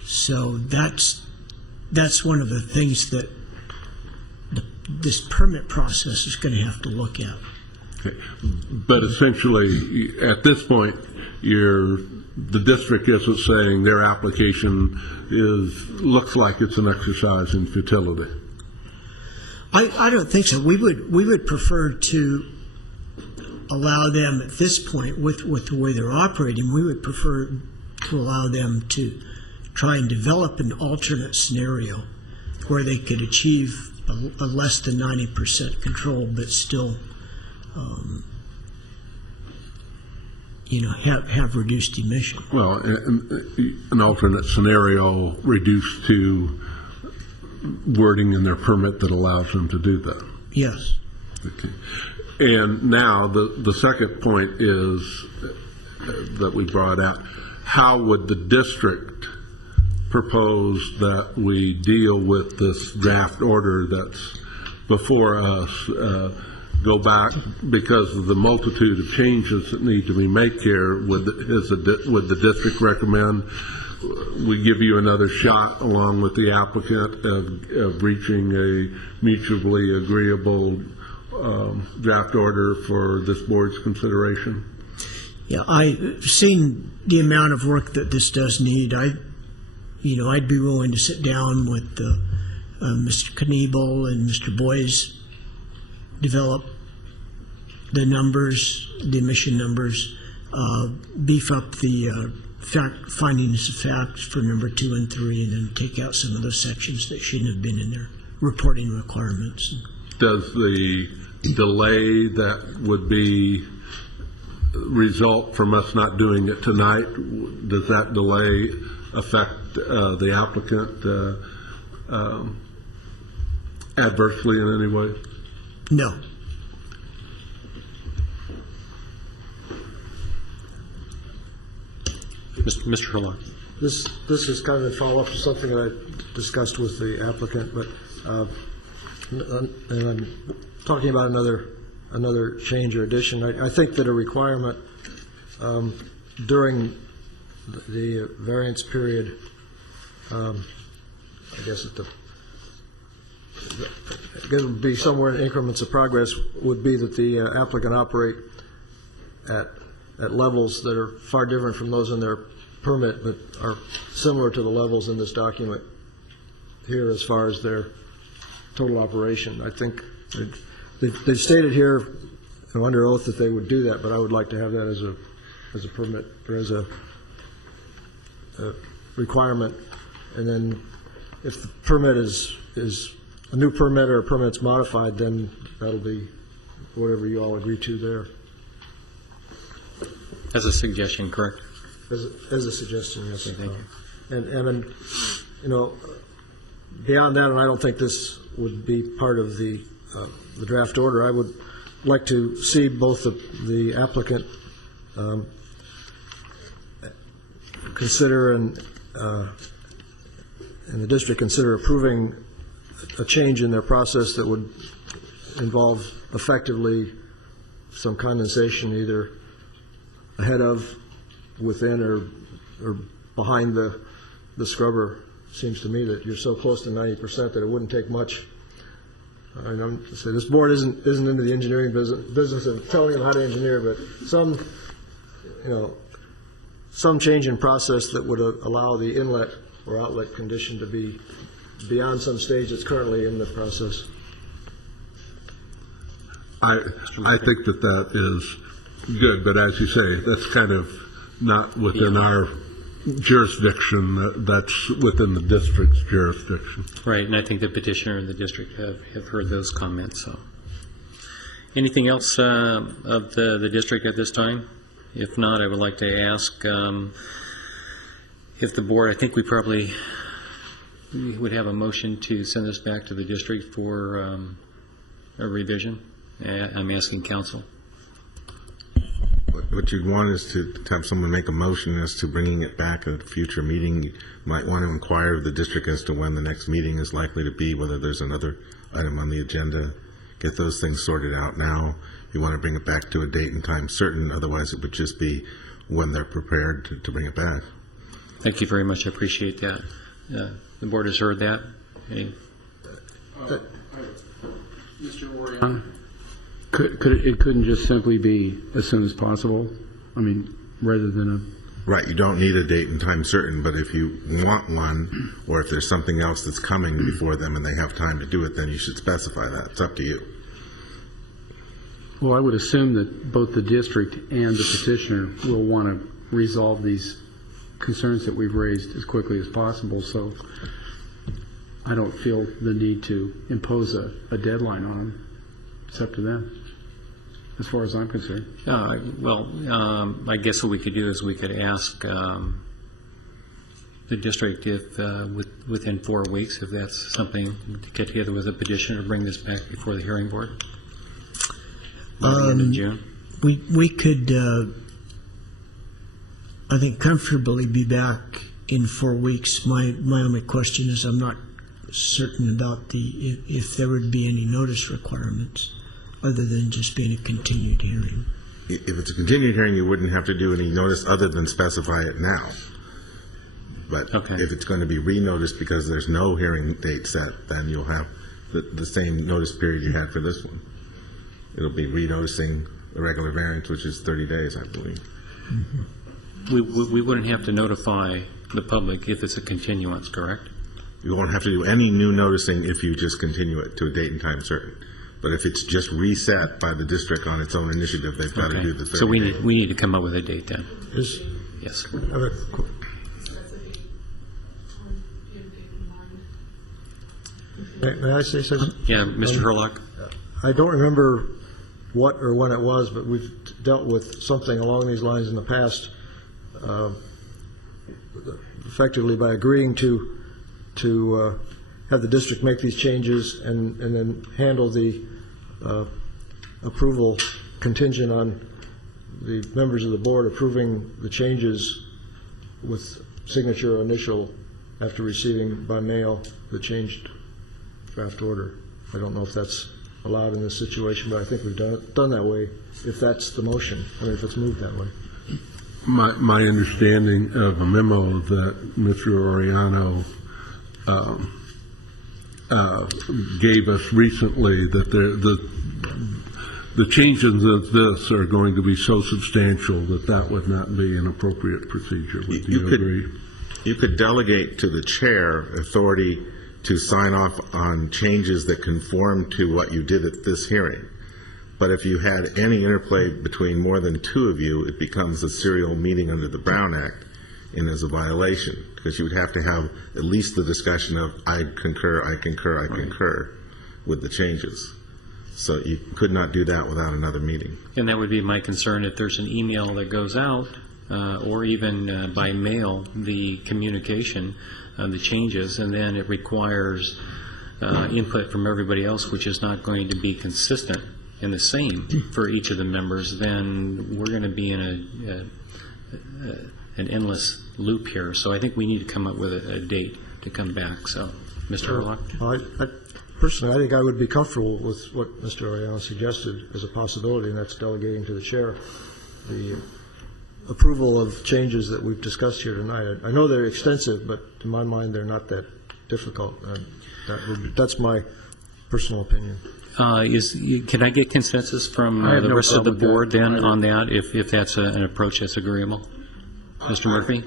So that's one of the things that this permit process is going to have to look at. Okay. But essentially, at this point, the district isn't saying their application looks like it's an exercise in futility. I don't think so. We would prefer to allow them at this point, with the way they're operating, we would prefer to allow them to try and develop an alternate scenario where they could achieve a less than 90% control, but still have reduced emission. Well, an alternate scenario reduced to wording in their permit that allows them to do that. Yes. Okay. And now the second point is that we brought out, how would the district propose that we deal with this draft order that's before us, go back because of the multitude of changes that need to be made here? Would the district recommend we give you another shot along with the applicant of reaching a mutually agreeable draft order for this board's consideration? Yeah, I've seen the amount of work that this does need. I'd be willing to sit down with Mr. Kniebel and Mr. Boyes, develop the numbers, the emission numbers, beef up the findings of facts for number 2 and 3, and then take out some of those sections that shouldn't have been in there, reporting requirements. Does the delay that would be result from us not doing it tonight, does that delay affect the applicant adversely in any way? No. Mr. Hurlock. This is kind of a follow-up to something that I discussed with the applicant, but, and I'm talking about another change or addition. I think that a requirement during the variance period, I guess it would be somewhere in increments of progress, would be that the applicant operate at levels that are far different from those in their permit, but are similar to the levels in this document here as far as their total operation. I think they've stated here under oath that they would do that, but I would like to have that as a permit or as a requirement. And then if the permit is a new permit or a permit's modified, then that'll be whatever you all agree to there. As a suggestion, correct? As a suggestion, yes. Thank you. And you know, beyond that, and I don't think this would be part of the draft order, I would like to see both the applicant consider and the district consider approving a change in their process that would involve effectively some condensation either ahead of, within, or behind the scrubber. Seems to me that you're so close to 90% that it wouldn't take much. I know this board isn't into the engineering business of telling them how to engineer, but some change in process that would allow the inlet or outlet condition to be beyond some stage that's currently in the process. I think that is good, but as you say, that's kind of not within our jurisdiction. That's within the district's jurisdiction. Right, and I think the petitioner and the district have heard those comments. So, anything else of the district at this time? If not, I would like to ask if the board, I think we would have a motion to send this back to the district for a revision. I'm asking council. What you'd want is to have someone make a motion as to bringing it back at a future meeting. You might want to inquire of the district as to when the next meeting is likely to be, whether there's another item on the agenda. Get those things sorted out now. You want to bring it back to a date and time certain, otherwise it would just be when they're prepared to bring it back. Thank you very much. I appreciate that. The board has heard that. It couldn't just simply be as soon as possible? I mean, rather than Right, you don't need a date and time certain, but if you want one, or if there's something else that's coming before them and they have time to do it, then you should specify that. It's up to you. Well, I would assume that both the district and the petitioner will want to resolve these concerns that we've raised as quickly as possible, so I don't feel the need to impose a deadline on them. It's up to them, as far as I'm concerned. I guess what we could do is we could ask the district if within 4 weeks, if that's something, to get together with a petitioner, bring this back before the hearing board. End of June. We could, I think, comfortably be back in 4 weeks. My only question is I'm not certain about if there would be any notice requirements other than just being a continued hearing. If it's a continued hearing, you wouldn't have to do any notice other than specify it now. But if it's going to be re-noticed because there's no hearing date set, then you'll have the same notice period you had for this one. It'll be re-noticing the regular variance, which is 30 days, I believe. Mm-hmm. We wouldn't have to notify the public if it's a continuance, correct? You won't have to do any new noticing if you just continue it to a date and time certain. But if it's just reset by the district on its own initiative, they've got to do the 30 So we need to come up with a date then. Yes. May I say something? Yeah, Mr. Hurlock. I don't remember what or when it was, but we've dealt with something along these lines in the past, effectively by agreeing to have the district make these changes and then handle the approval contingent on the members of the board approving the changes with signature or initial after receiving by mail the changed draft order. I don't know if that's allowed in this situation, but I think we've done that way, if that's the motion, I mean, if it's moved that way. My understanding of a memo that Mr. Oriano gave us recently, that the changes of this are going to be so substantial that that would not be an appropriate procedure. Would you agree? You could delegate to the chair authority to sign off on changes that conform to what you did at this hearing. But if you had any interplay between more than two of you, it becomes a serial meeting under the Brown Act and is a violation, because you would have to have at least the discussion of I concur, I concur, I concur with the changes. So you could not do that without another meeting. And that would be my concern if there's an email that goes out, or even by mail, the communication, the changes, and then it requires input from everybody else, which is not going to be consistent and the same for each of the members, then we're going to be in an endless loop here. So I think we need to come up with a date to come back. So, Mr. Erlock? Personally, I think I would be comfortable with what Mr. Oriano suggested as a possibility, and that's delegating to the chair the approval of changes that we've discussed here tonight. I know they're extensive, but to my mind, they're not that difficult. That's my personal opinion. Can I get consensus from the rest of the board then on that, if that's an approach that's agreeable? Mr. Murphy?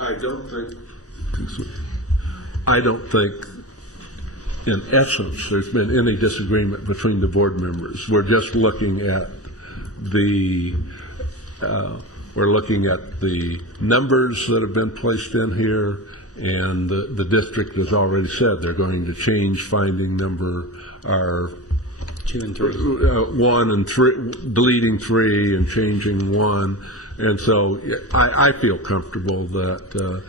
I don't think, in essence, there's been any disagreement between the board members. We're just looking at the numbers that have been placed in here, and the district has already said they're going to change finding number 2 and 3. 1 and 3, deleting 3 and changing 1. And so I feel comfortable that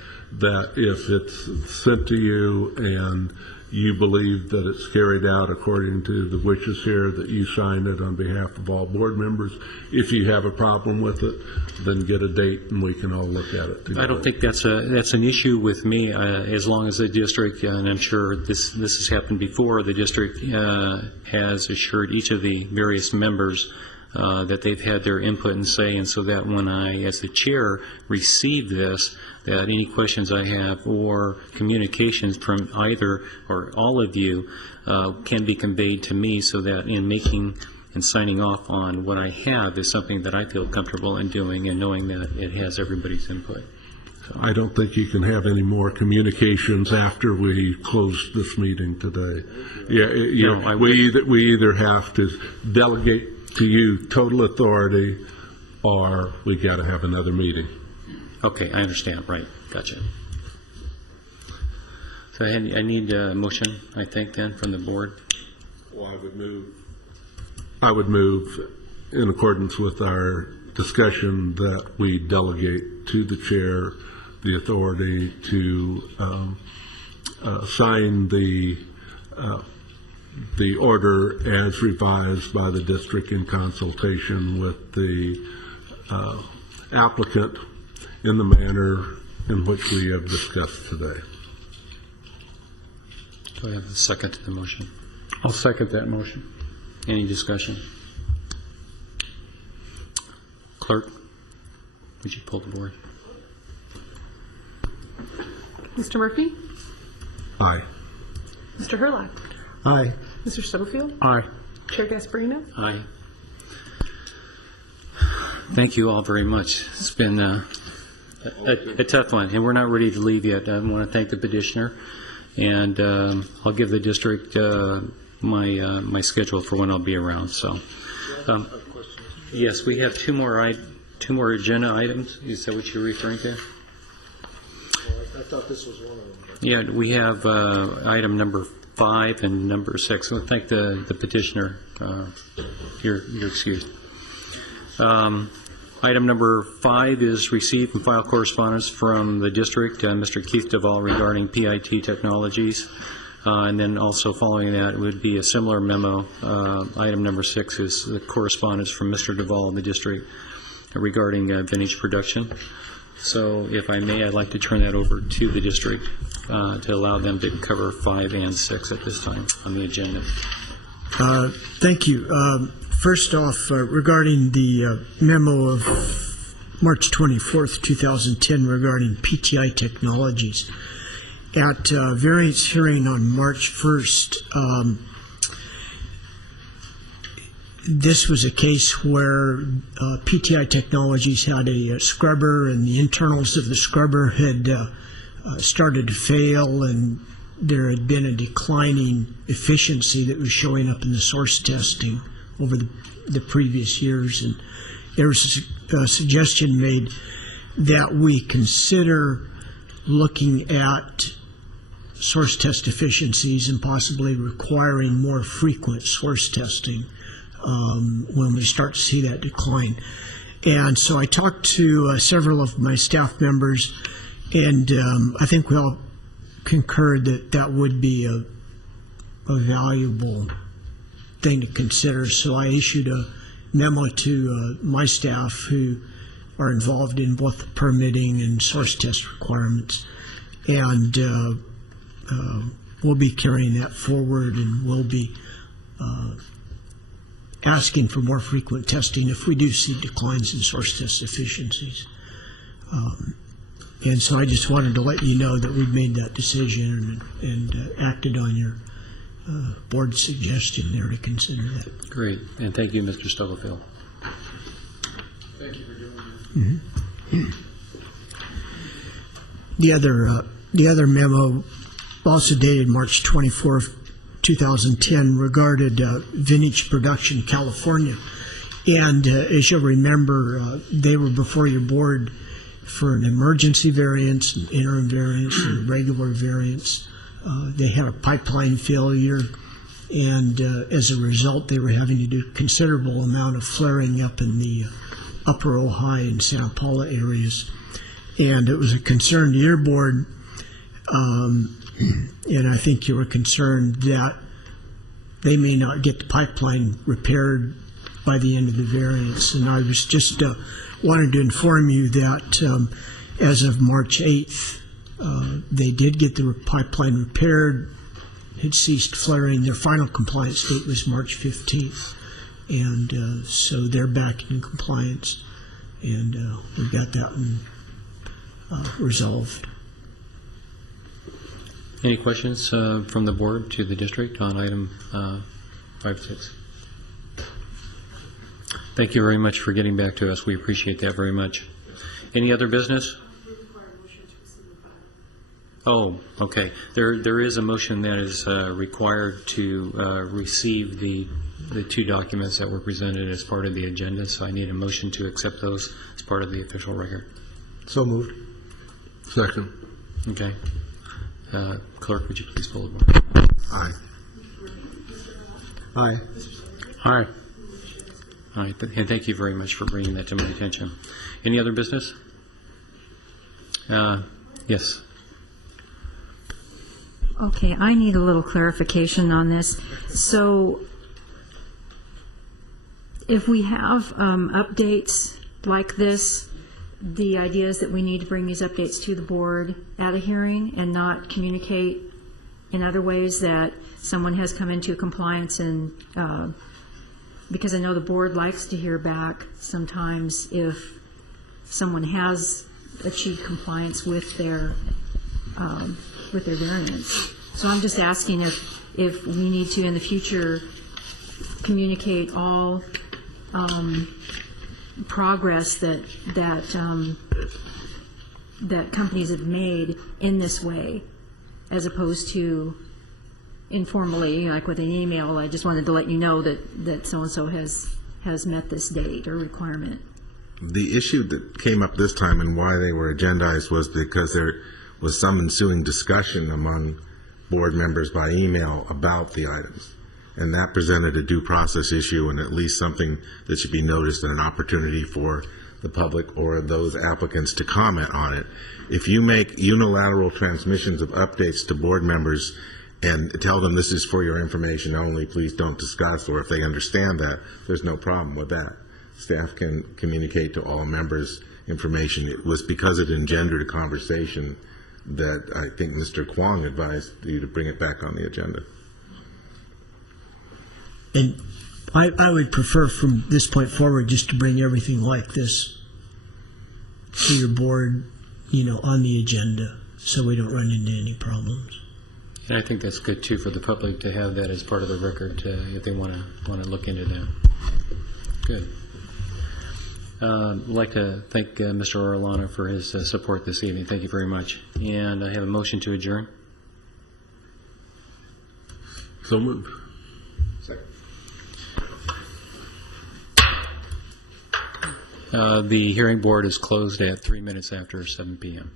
if it's sent to you and you believe that it's carried out according to the wishes here, that you sign it on behalf of all board members. If you have a problem with it, then get a date and we can all look at it together. I don't think that's an issue with me, as long as the district, and I'm sure this has happened before, the district has assured each of the various members that they've had their input and say, and so that when I, as the chair, receive this, that any questions I have or communications from either or all of you can be conveyed to me, so that in making and signing off on what I have is something that I feel comfortable in doing, and knowing that it has everybody's input. So I don't think you can have any more communications after we close this meeting today. We either have to delegate to you total authority, or we got to have another meeting. Okay, I understand. Right, gotcha. So I need a motion, I think, then from the board. Well, I would move in accordance with our discussion that we delegate to the chair the authority to sign the order as revised by the district in consultation with the applicant in the manner in which we have discussed today. Do I have a second to the motion? I'll second that motion. Any discussion? Clerk, would you pull the board? Mr. Murphy? Aye. Mr. Herlock? Aye. Mr. Stubblefield? Aye. Chair Gasparino? Aye. Thank you all very much. It's been a tough one, and we're not ready to leave yet. I want to thank the petitioner, and I'll give the district my schedule for when I'll be around. So, yes, we have two more agenda items. Is that what you're referring to? I thought this was one of them. Yeah, we have item number 5 and number 6. We'll thank the petitioner. You're excused. Item number 5 is receive and file correspondence from the district, Mr. Keith Duvall, regarding PIT Technologies. And then also following that would be a similar memo. Item number 6 is the correspondence from Mr. Duvall in the district regarding vintage production. So if I may, I'd like to turn that over to the district to allow them to cover 5 and 6 at this time on the agenda. Thank you. First off, regarding the memo of March 24th, 2010 regarding PTI Technologies. At variance hearing on March 1st, this was a case where PTI Technologies had a scrubber, and the internals of the scrubber had started to fail, and there had been a declining efficiency that was showing up in the source testing over the previous years. And there was a suggestion made that we consider looking at source test efficiencies and possibly requiring more frequent source testing when we start to see that decline. And so I talked to several of my staff members, and I think we all concurred that that would be a valuable thing to consider. So I issued a memo to my staff who are involved in both the permitting and source test requirements. And we'll be carrying that forward, and we'll be asking for more frequent testing if we do see declines in source test efficiencies. And so I just wanted to let you know that we've made that decision and acted on your board suggestion there to consider that. Great, and thank you, Mr. Stubblefield. Thank you for doing that. The other memo, also dated March 24th, 2010, regarded Vintage Production California. And as you'll remember, they were before your board for an emergency variance, an interim variance, and a regular variance. They had a pipeline failure, and as a result, they were having to do a considerable amount of flaring up in the upper Ojai and Santa Paula areas. And it was a concern to your board, and I think you were concerned that they may not get the pipeline repaired by the end of the variance. And I was just wanted to inform you that as of March 8th, they did get the pipeline repaired, had ceased flaring. Their final compliance date was March 15th. And so they're back in compliance, and we got that one resolved. Any questions from the board to the district on item 5-6? Thank you very much for getting back to us. We appreciate that very much. Any other business? Oh, okay. There is a motion that is required to receive the 2 documents that were presented as part of the agenda, so I need a motion to accept those as part of the official record. So moved. Second. Okay. Clerk, would you please pull the board? Aye. Aye. Aye. All right, and thank you very much for bringing that to my attention. Any other business? Yes. Okay, I need a little clarification on this. So if we have updates like this, the idea is that we need to bring these updates to the board at a hearing and not communicate in other ways that someone has come into compliance, and because I know the board likes to hear back sometimes if someone has achieved compliance with their variance. So I'm just asking if we need to in the future communicate all progress that companies have made in this way, as opposed to informally, like with an email. I just wanted to let you know that so-and-so has met this date or requirement. The issue that came up this time and why they were agendized was because there was some ensuing discussion among board members by email about the items. And that presented a due process issue, and at least something that should be noticed and an opportunity for the public or those applicants to comment on it. If you make unilateral transmissions of updates to board members and tell them this is for your information only, please don't discuss, or if they understand that, there's no problem with that. Staff can communicate to all members information. It was because it engendered a conversation that I think Mr. Kwong advised you to bring it back on the agenda. And I would prefer from this point forward just to bring everything like this to your board, on the agenda, so we don't run into any problems. And I think that's good too for the public to have that as part of the record if they want to look into that. Good. I'd like to thank Mr. Orellana for his support this evening. Thank you very much. And I have a motion to adjourn. So moved. The hearing board is closed at 3 minutes after 7 p.m.